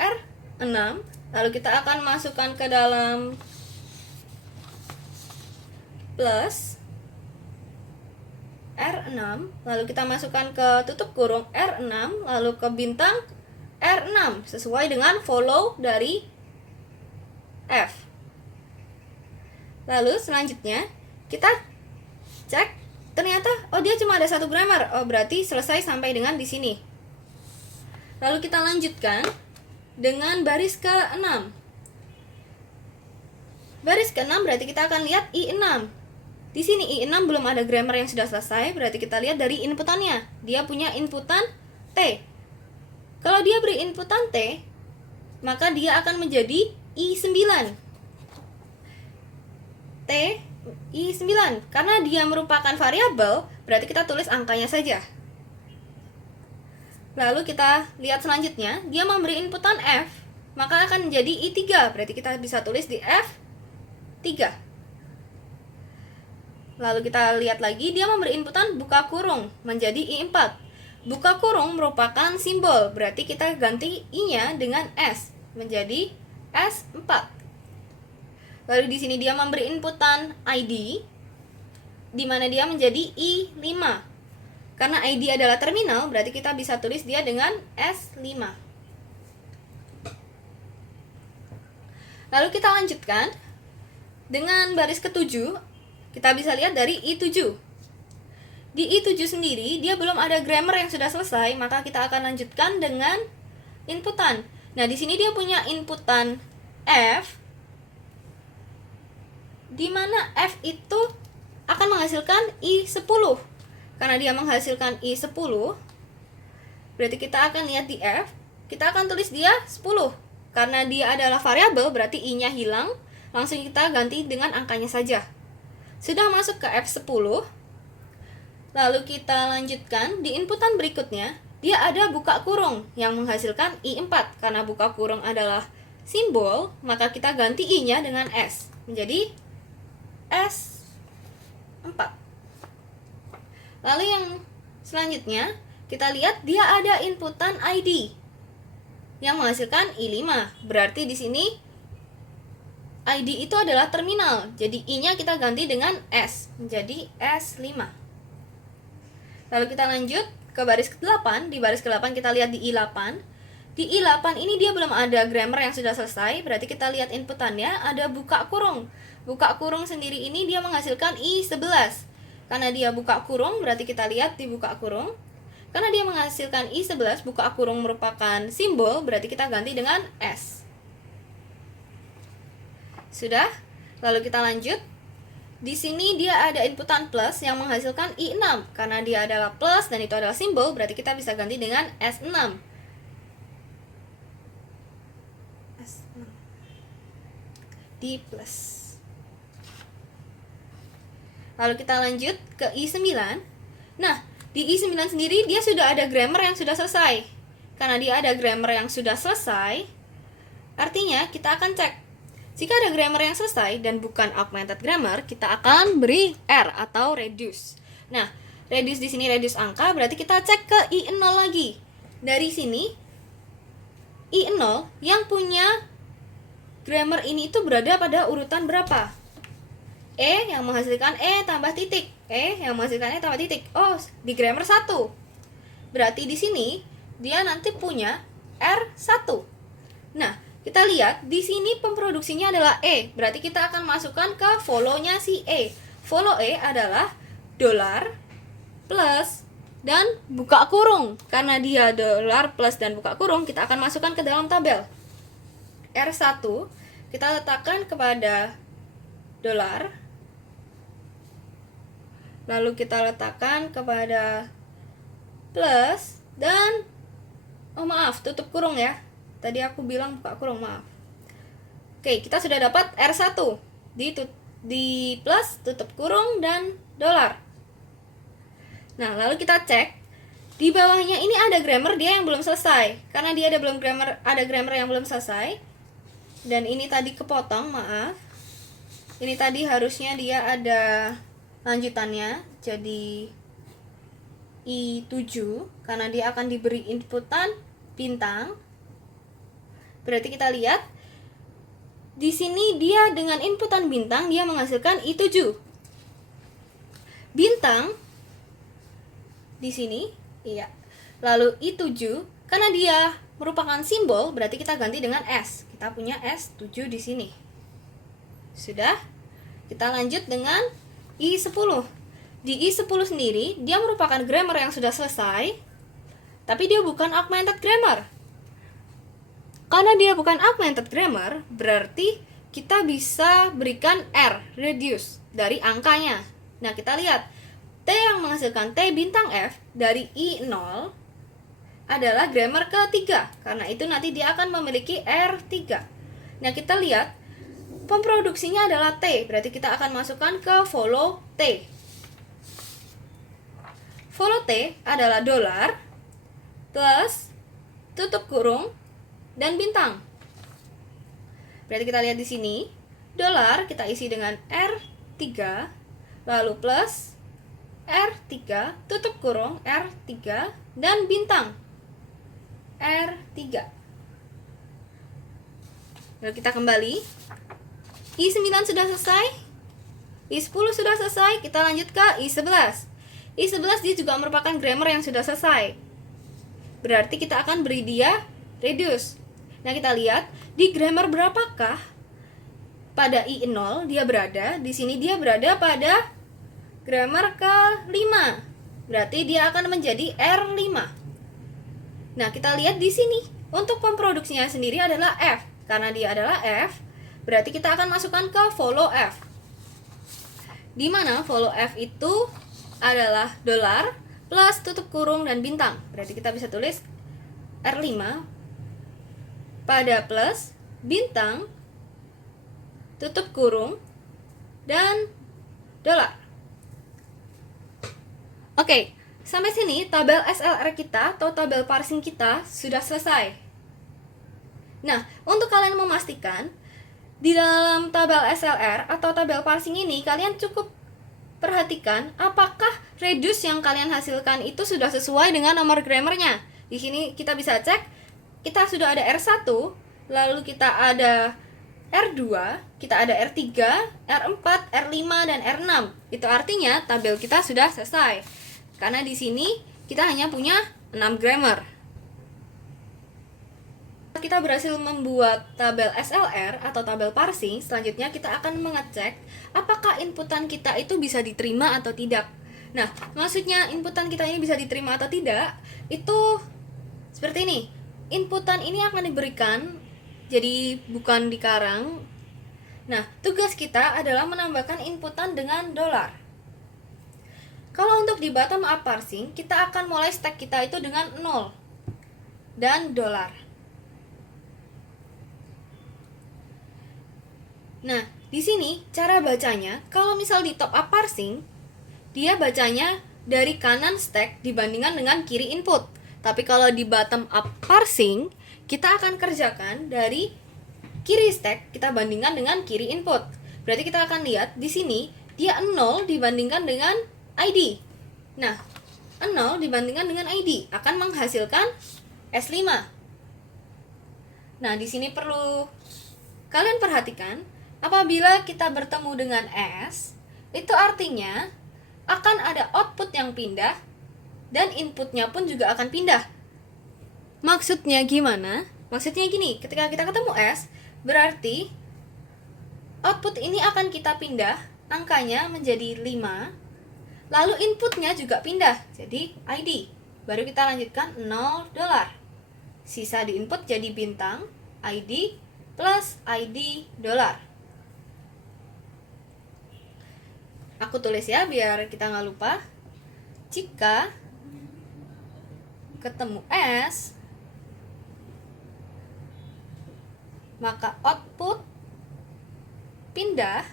R6, lalu kita akan masukkan ke dalam plus R6, lalu kita masukkan ke tutup kurung R6, lalu ke bintang R6 sesuai dengan follow dari F. Lalu selanjutnya kita cek, ternyata dia cuma ada satu grammar. Berarti selesai sampai dengan di sini. Lalu kita lanjutkan dengan baris ke-6. Baris ke-6 berarti kita akan lihat I6. Di sini I6 belum ada grammar yang sudah selesai, berarti kita lihat dari inputannya. Dia punya inputan T. Kalau dia beri inputan T, maka dia akan menjadi I9. T I9. Karena dia merupakan variabel, berarti kita tulis angkanya saja. Lalu kita lihat selanjutnya, dia memberi inputan F, maka akan menjadi I3. Berarti kita bisa tulis di F3. Lalu kita lihat lagi, dia memberi inputan buka kurung menjadi I4. Buka kurung merupakan simbol, berarti kita ganti I-nya dengan S menjadi S4. Lalu di sini dia memberi inputan ID, di mana dia menjadi I5. Karena ID adalah terminal, berarti kita bisa tulis dia dengan S5. Lalu kita lanjutkan dengan baris ke-7. Kita bisa lihat dari I7. Di I7 sendiri, dia belum ada grammar yang sudah selesai, maka kita akan lanjutkan dengan inputan. Nah, di sini dia punya inputan F, di mana F itu akan menghasilkan I10. Karena dia menghasilkan I10, berarti kita akan lihat di F, kita akan tulis dia 10. Karena dia adalah variabel, berarti I-nya hilang, langsung kita ganti dengan angkanya saja. Sudah masuk ke F10. Lalu kita lanjutkan di inputan berikutnya, dia ada buka kurung yang menghasilkan I4. Karena buka kurung adalah simbol, maka kita ganti I-nya dengan S, menjadi S4. Lalu yang selanjutnya, kita lihat dia ada inputan ID yang menghasilkan I5. Berarti di sini ID itu adalah terminal. Jadi I-nya kita ganti dengan S, menjadi S5. Lalu kita lanjut ke baris ke-8. Di baris ke-8 kita lihat di I8. Di I8 ini dia belum ada grammar yang sudah selesai, berarti kita lihat inputannya ada buka kurung. Buka kurung sendiri ini dia menghasilkan I11. Karena dia buka kurung, berarti kita lihat di buka kurung. Karena dia menghasilkan I11, buka kurung merupakan simbol, berarti kita ganti dengan S. Sudah? Lalu kita lanjut. Di sini dia ada inputan plus yang menghasilkan I6. Karena dia adalah plus dan itu adalah simbol, berarti kita bisa ganti dengan S6. Di plus. Lalu kita lanjut ke I9. Nah, di I9 sendiri dia sudah ada grammar yang sudah selesai. Karena dia ada grammar yang sudah selesai, artinya kita akan cek. Jika ada grammar yang selesai dan bukan augmented grammar, kita akan beri R atau reduce. Nah, reduce di sini reduce angka, berarti kita cek ke I0 lagi. Dari sini I0 yang punya grammar ini itu berada pada urutan berapa? E yang menghasilkan E tambah titik. E yang menghasilkan E tambah titik. Oh, di grammar 1. Berarti di sini dia nanti punya R1. Nah, kita lihat di sini pemproduksinya adalah E. Berarti kita akan masukkan ke follow-nya si E. Follow E adalah dolar plus dan buka kurung. Karena dia dolar plus dan buka kurung, kita akan masukkan ke dalam tabel. R1 kita letakkan kepada dolar, lalu kita letakkan kepada plus dan tutup kurung ya. Tadi aku bilang buka kurung, maaf. Oke, kita sudah dapat R1 di plus, tutup kurung dan dolar. Nah, lalu kita cek di bawahnya ini ada grammar dia yang belum selesai. Karena dia ada grammar yang belum selesai. Dan ini tadi kepotong, maaf. Ini tadi harusnya dia ada lanjutannya, jadi I7 karena dia akan diberi inputan bintang. Berarti kita lihat di sini dia dengan inputan bintang dia menghasilkan I7. Bintang di sini, iya. Lalu I7 karena dia merupakan simbol, berarti kita ganti dengan S. Kita punya S7 di sini. Sudah? Kita lanjut dengan I10. Di I10 sendiri, dia merupakan grammar yang sudah selesai, tapi dia bukan augmented grammar. Karena dia bukan augmented grammar, berarti kita bisa berikan R, reduce, dari angkanya. Nah, kita lihat, T yang menghasilkan T bintang F dari I0 adalah grammar ketiga. Karena itu nanti dia akan memiliki R3. Nah, kita lihat, pemproduksinya adalah T, berarti kita akan masukkan ke follow T. Follow T adalah dolar plus tutup kurung dan bintang. Berarti kita lihat di sini, dolar kita isi dengan R3, lalu plus R3, tutup kurung R3 dan bintang R3. Lalu kita kembali. I9 sudah selesai, I10 sudah selesai, kita lanjut ke I11. I11 dia juga merupakan grammar yang sudah selesai. Berarti kita akan beri dia reduce. Nah, kita lihat di grammar berapakah pada I0 dia berada. Di sini dia berada pada grammar ke-5. Berarti dia akan menjadi R5. Nah, kita lihat di sini untuk pemproduksinya sendiri adalah F. Karena dia adalah F, berarti kita akan masukkan ke follow F. Di mana follow F itu adalah dolar plus tutup kurung dan bintang. Berarti kita bisa tulis R5 pada plus bintang tutup kurung dan dolar. Oke, sampai sini tabel SLR kita atau tabel parsing kita sudah selesai. Nah, untuk kalian memastikan di dalam tabel SLR atau tabel parsing ini kalian cukup perhatikan apakah reduce yang kalian hasilkan itu sudah sesuai dengan nomor grammarnya. Di sini kita bisa cek, kita sudah ada R1, lalu kita ada R2, kita ada R3, R4, R5, dan R6. Itu artinya tabel kita sudah selesai. Karena di sini kita hanya punya 6 grammar. Kita berhasil membuat tabel SLR atau tabel parsing. Selanjutnya kita akan mengecek apakah inputan kita itu bisa diterima atau tidak. Nah, maksudnya inputan kita ini bisa diterima atau tidak, itu seperti ini. Inputan ini akan diberikan, jadi bukan dikarang. Nah, tugas kita adalah menambahkan inputan dengan $. Kalau untuk di bottom up parsing, kita akan mulai stack kita itu dengan 0 dan $. Nah, di sini cara bacanya, kalau misal di top up parsing, dia bacanya dari kanan stack dibandingkan dengan kiri input. Tapi kalau di bottom up parsing, kita akan kerjakan dari kiri stack kita bandingkan dengan kiri input. Berarti kita akan lihat di sini dia 0 dibandingkan dengan ID. Nah, 0 dibandingkan dengan ID akan menghasilkan S5. Nah, di sini perlu kalian perhatikan, apabila kita bertemu dengan S, itu artinya akan ada output yang pindah dan inputnya pun juga akan pindah. Maksudnya gimana? Maksudnya gini, ketika kita ketemu S, berarti output ini akan kita pindah, angkanya menjadi 5, lalu inputnya juga pindah, jadi ID. Baru kita lanjutkan $. Sisa di input jadi bintang, ID plus ID $. Aku tulis ya biar kita nggak lupa. Jika ketemu S, maka output pindah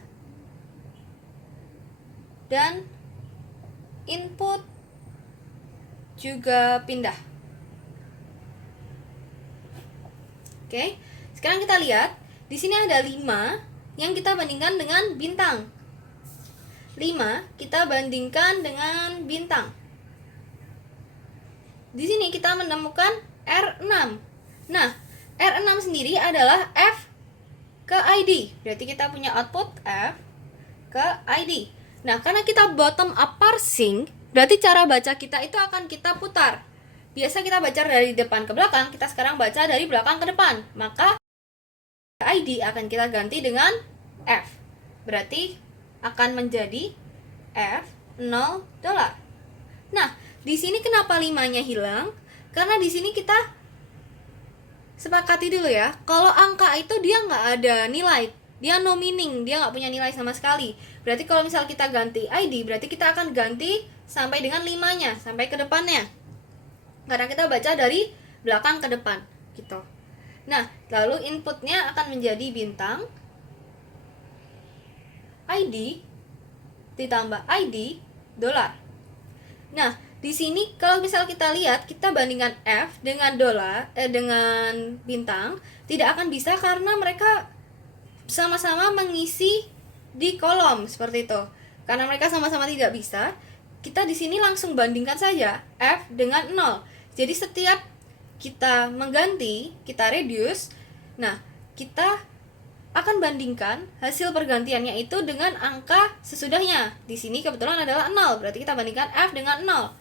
dan input juga pindah. Oke, sekarang kita lihat di sini ada 5 yang kita bandingkan dengan bintang. 5 kita bandingkan dengan bintang. Di sini kita menemukan R6. Nah, R6 sendiri adalah F ke ID. Berarti kita punya output F ke ID. Nah, karena kita bottom up parsing, berarti cara baca kita itu akan kita putar. Biasa kita baca dari depan ke belakang, kita sekarang baca dari belakang ke depan. Maka ID akan kita ganti dengan F. Berarti akan menjadi F $0. Nah, di sini kenapa 5-nya hilang? Karena di sini kita sepakati dulu ya, kalau angka itu dia nggak ada nilai, dia no meaning, dia nggak punya nilai sama sekali. Berarti kalau misal kita ganti ID, berarti kita akan ganti sampai dengan 5-nya, sampai ke depannya. Karena kita baca dari belakang ke depan, gitu. Nah, lalu inputnya akan menjadi bintang, ID ditambah ID $. Nah, di sini kalau misal kita lihat, kita bandingkan F dengan dengan bintang, tidak akan bisa karena mereka sama-sama mengisi di kolom seperti itu. Karena mereka sama-sama tidak bisa, kita di sini langsung bandingkan saja F dengan 0. Jadi setiap kita mengganti, kita reduce, nah, kita akan bandingkan hasil pergantiannya itu dengan angka sesudahnya. Di sini kebetulan adalah 0, berarti kita bandingkan F dengan 0.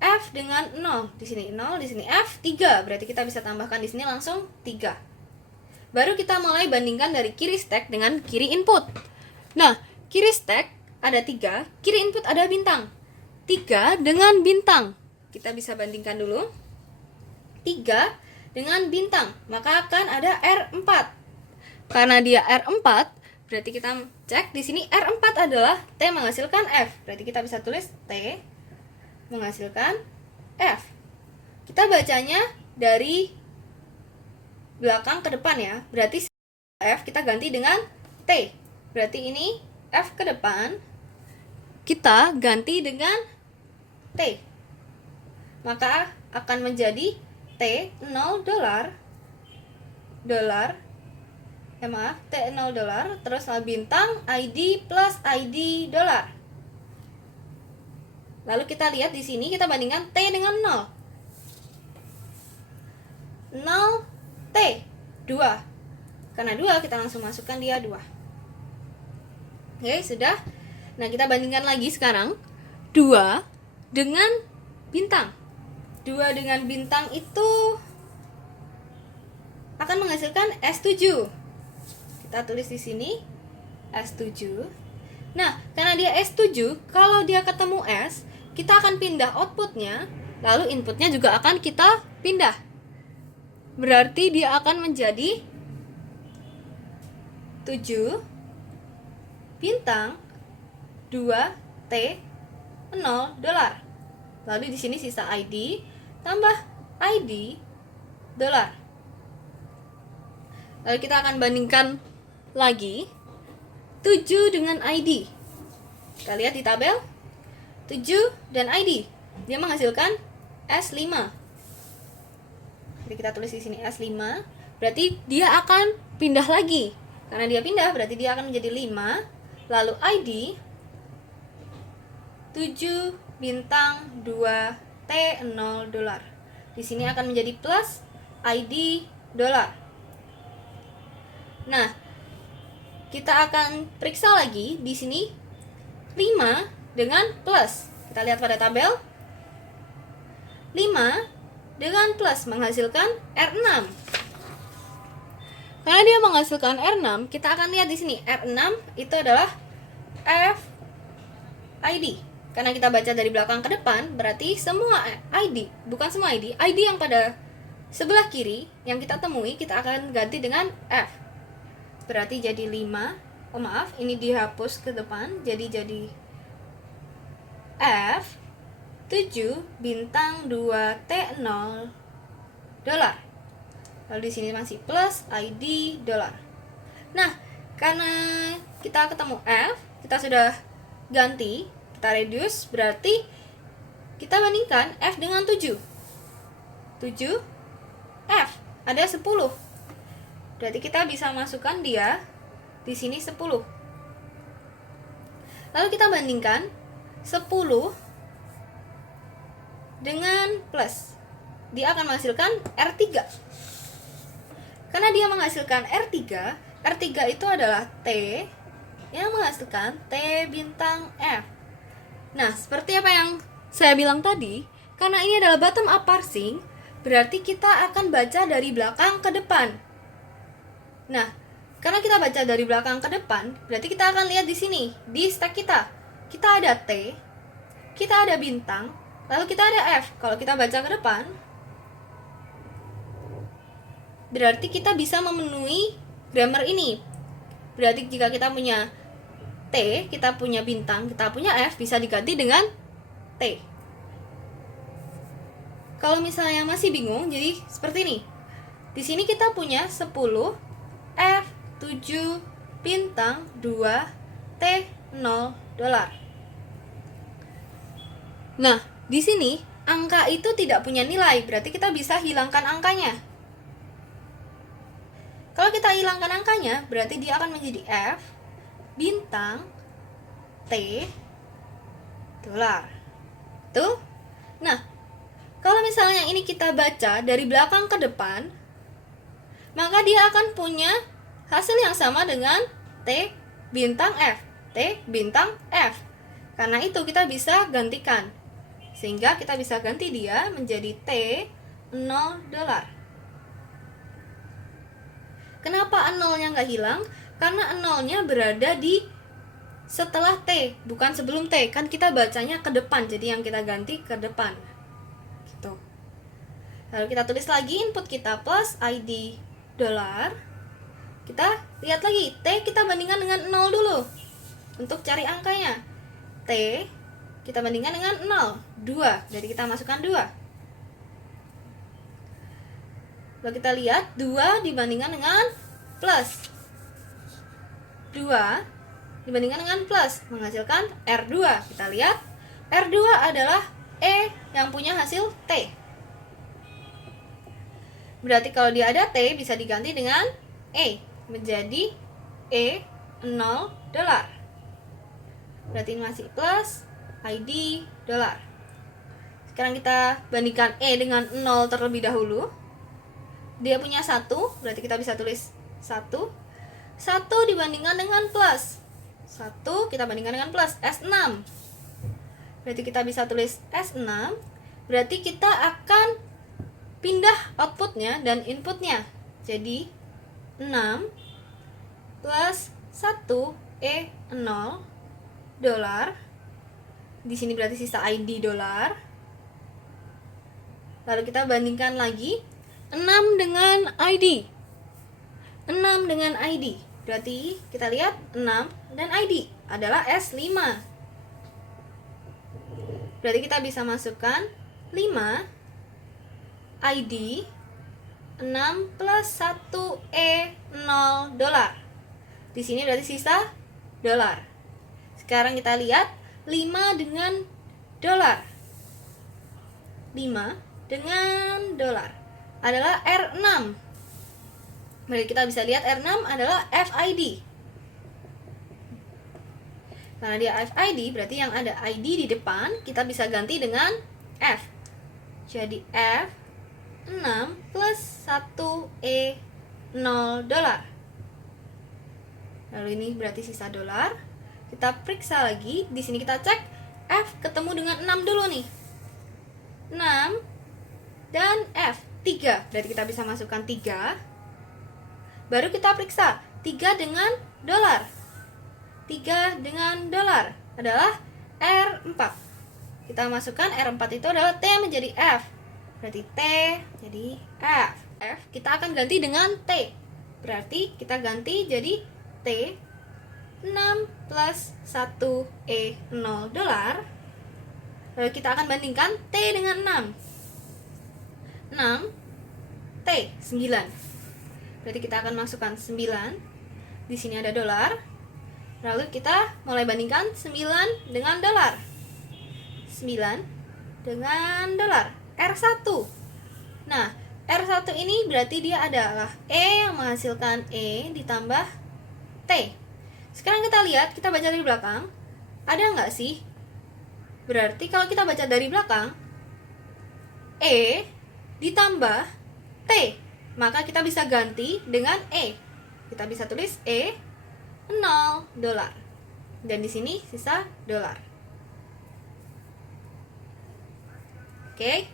F dengan 0, di sini 0, di sini F 3, berarti kita bisa tambahkan di sini langsung 3. Baru kita mulai bandingkan dari kiri stack dengan kiri input. Nah, kiri stack ada 3, kiri input ada bintang. 3 dengan bintang. Kita bisa bandingkan dulu. 3 dengan bintang, maka akan ada R4. Karena dia R4, berarti kita cek di sini R4 adalah T menghasilkan F. Berarti kita bisa tulis T menghasilkan F. Kita bacanya dari belakang ke depan ya. Berarti F kita ganti dengan T. Berarti ini F ke depan kita ganti dengan T. Maka akan menjadi T $0 T $0, terus bintang ID plus ID $. Lalu kita lihat di sini, kita bandingkan T dengan 0. 0 T 2. Karena 2, kita langsung masukkan dia 2. Oke, sudah. Nah, kita bandingkan lagi sekarang 2 dengan bintang. 2 dengan bintang itu akan menghasilkan S7. Kita tulis di sini S7. Nah, karena dia S7, kalau dia ketemu S, kita akan pindah outputnya, lalu inputnya juga akan kita pindah. Berarti dia akan menjadi 7 bintang 2T 0 dolar. Lalu di sini sisa ID tambah ID dolar. Lalu kita akan bandingkan lagi 7 dengan ID. Kita lihat di tabel 7 dan ID. Dia menghasilkan S5. Jadi kita tulis di sini S5. Berarti dia akan pindah lagi. Karena dia pindah berarti dia akan menjadi 5. Lalu ID 7 bintang 2T 0 dolar. Di sini akan menjadi plus ID dolar. Nah, kita akan periksa lagi di sini 5 dengan plus. Kita lihat pada tabel. 5 dengan plus menghasilkan R6. Karena dia menghasilkan R6, kita akan lihat di sini R6 itu adalah F ID. Karena kita baca dari belakang ke depan, berarti semua ID, bukan semua ID yang pada sebelah kiri yang kita temui, kita akan ganti dengan F. Berarti jadi 5. Oh maaf, ini dihapus ke depan, jadi F 7 bintang 2T 0 dolar. Lalu di sini masih plus ID dolar. Nah, karena kita ketemu F, kita sudah ganti, kita reduce, berarti kita bandingkan F dengan 7. 7 F ada 10. Berarti kita bisa masukkan dia di sini 10. Lalu kita bandingkan 10 dengan plus. Dia akan menghasilkan R3. Karena dia menghasilkan R3 itu adalah T yang menghasilkan T bintang F. Nah, seperti apa yang saya bilang tadi, karena ini adalah bottom up parsing, berarti kita akan baca dari belakang ke depan. Nah, karena kita baca dari belakang ke depan, berarti kita akan lihat di sini, di stack kita. Kita ada T, kita ada bintang, lalu kita ada F. Kalau kita baca ke depan, berarti kita bisa memenuhi grammar ini. Berarti jika kita punya T, kita punya bintang, kita punya F, bisa diganti dengan T. Kalau misalnya masih bingung, jadi seperti ini. Di sini kita punya 10 F 7 bintang 2 T 0 dolar. Nah, di sini angka itu tidak punya nilai, berarti kita bisa hilangkan angkanya. Kalau kita hilangkan angkanya, berarti dia akan menjadi F bintang T dolar. Tuh. Nah, kalau misalnya ini kita baca dari belakang ke depan, maka dia akan punya hasil yang sama dengan T bintang F. T bintang F. Karena itu kita bisa gantikan. Sehingga kita bisa ganti dia menjadi T 0 dolar. Kenapa nolnya nggak hilang? Karena nolnya berada di setelah T, bukan sebelum T. Kan kita bacanya ke depan, jadi yang kita ganti ke depan. Gitu. Lalu kita tulis lagi input kita plus ID dolar. Kita lihat lagi, T kita bandingkan dengan 0 dulu. Untuk cari angkanya. T kita bandingkan dengan 0, 2. Jadi kita masukkan 2. Lalu kita lihat 2 dibandingkan dengan plus. 2 dibandingkan dengan plus menghasilkan R2. Kita lihat R2 adalah E yang punya hasil T. Berarti kalau dia ada T bisa diganti dengan E, menjadi E 0 dolar. Berarti ini masih plus ID dolar. Sekarang kita bandingkan E dengan 0 terlebih dahulu. Dia punya 1, berarti kita bisa tulis 1. 1 dibandingkan dengan plus. 1 kita bandingkan dengan plus, S6. Berarti kita bisa tulis S6. Berarti kita akan pindah outputnya dan inputnya. Jadi 6 plus 1 E0 dolar. Di sini berarti sisa ID dolar. Lalu kita bandingkan lagi 6 dengan ID. 6 dengan ID. Berarti kita lihat 6 dan ID adalah S5. Berarti kita bisa masukkan 5 ID 6 plus 1 E0 dolar. Di sini berarti sisa dolar. Sekarang kita lihat 5 dengan dolar. 5 dengan dolar adalah R6. Berarti kita bisa lihat R6 adalah FID. Karena dia FID, berarti yang ada ID di depan kita bisa ganti dengan F. Jadi F 6 plus 1 E0 dolar. Lalu ini berarti sisa dolar. Kita periksa lagi. Di sini kita cek F ketemu dengan 6 dulu nih. 6 dan F 3. Berarti kita bisa masukkan 3. Baru kita periksa 3 dengan dolar. 3 dengan dolar adalah R4. Kita masukkan R4 itu adalah T menjadi F. Berarti T jadi F. F kita akan ganti dengan T. Berarti kita ganti jadi T 6 plus 1 E0 dolar. Lalu kita akan bandingkan T dengan 6. 6 T 9. Berarti kita akan masukkan 9. Di sini ada dolar. Lalu kita mulai bandingkan 9 dengan dolar. 9 dengan dolar. R1. Nah, R1 ini berarti dia adalah E yang menghasilkan E ditambah T. Sekarang kita lihat, kita baca dari belakang. Ada nggak sih? Berarti kalau kita baca dari belakang, E ditambah T, maka kita bisa ganti dengan E. Kita bisa tulis E 0 dolar. Dan di sini sisa dolar. Oke.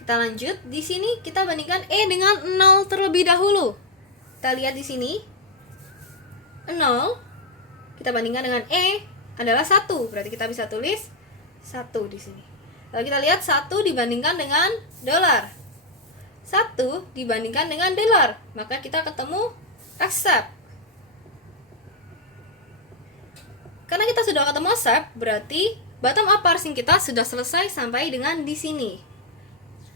Kita lanjut. Di sini kita bandingkan E dengan 0 terlebih dahulu. Kita lihat di sini. 0 kita bandingkan dengan E adalah 1. Berarti kita bisa tulis 1 di sini. Lalu kita lihat 1 dibandingkan dengan dolar. 1 dibandingkan dengan dolar, maka kita ketemu accept. Karena kita sudah ketemu accept, berarti bottom up parsing kita sudah selesai sampai dengan di sini.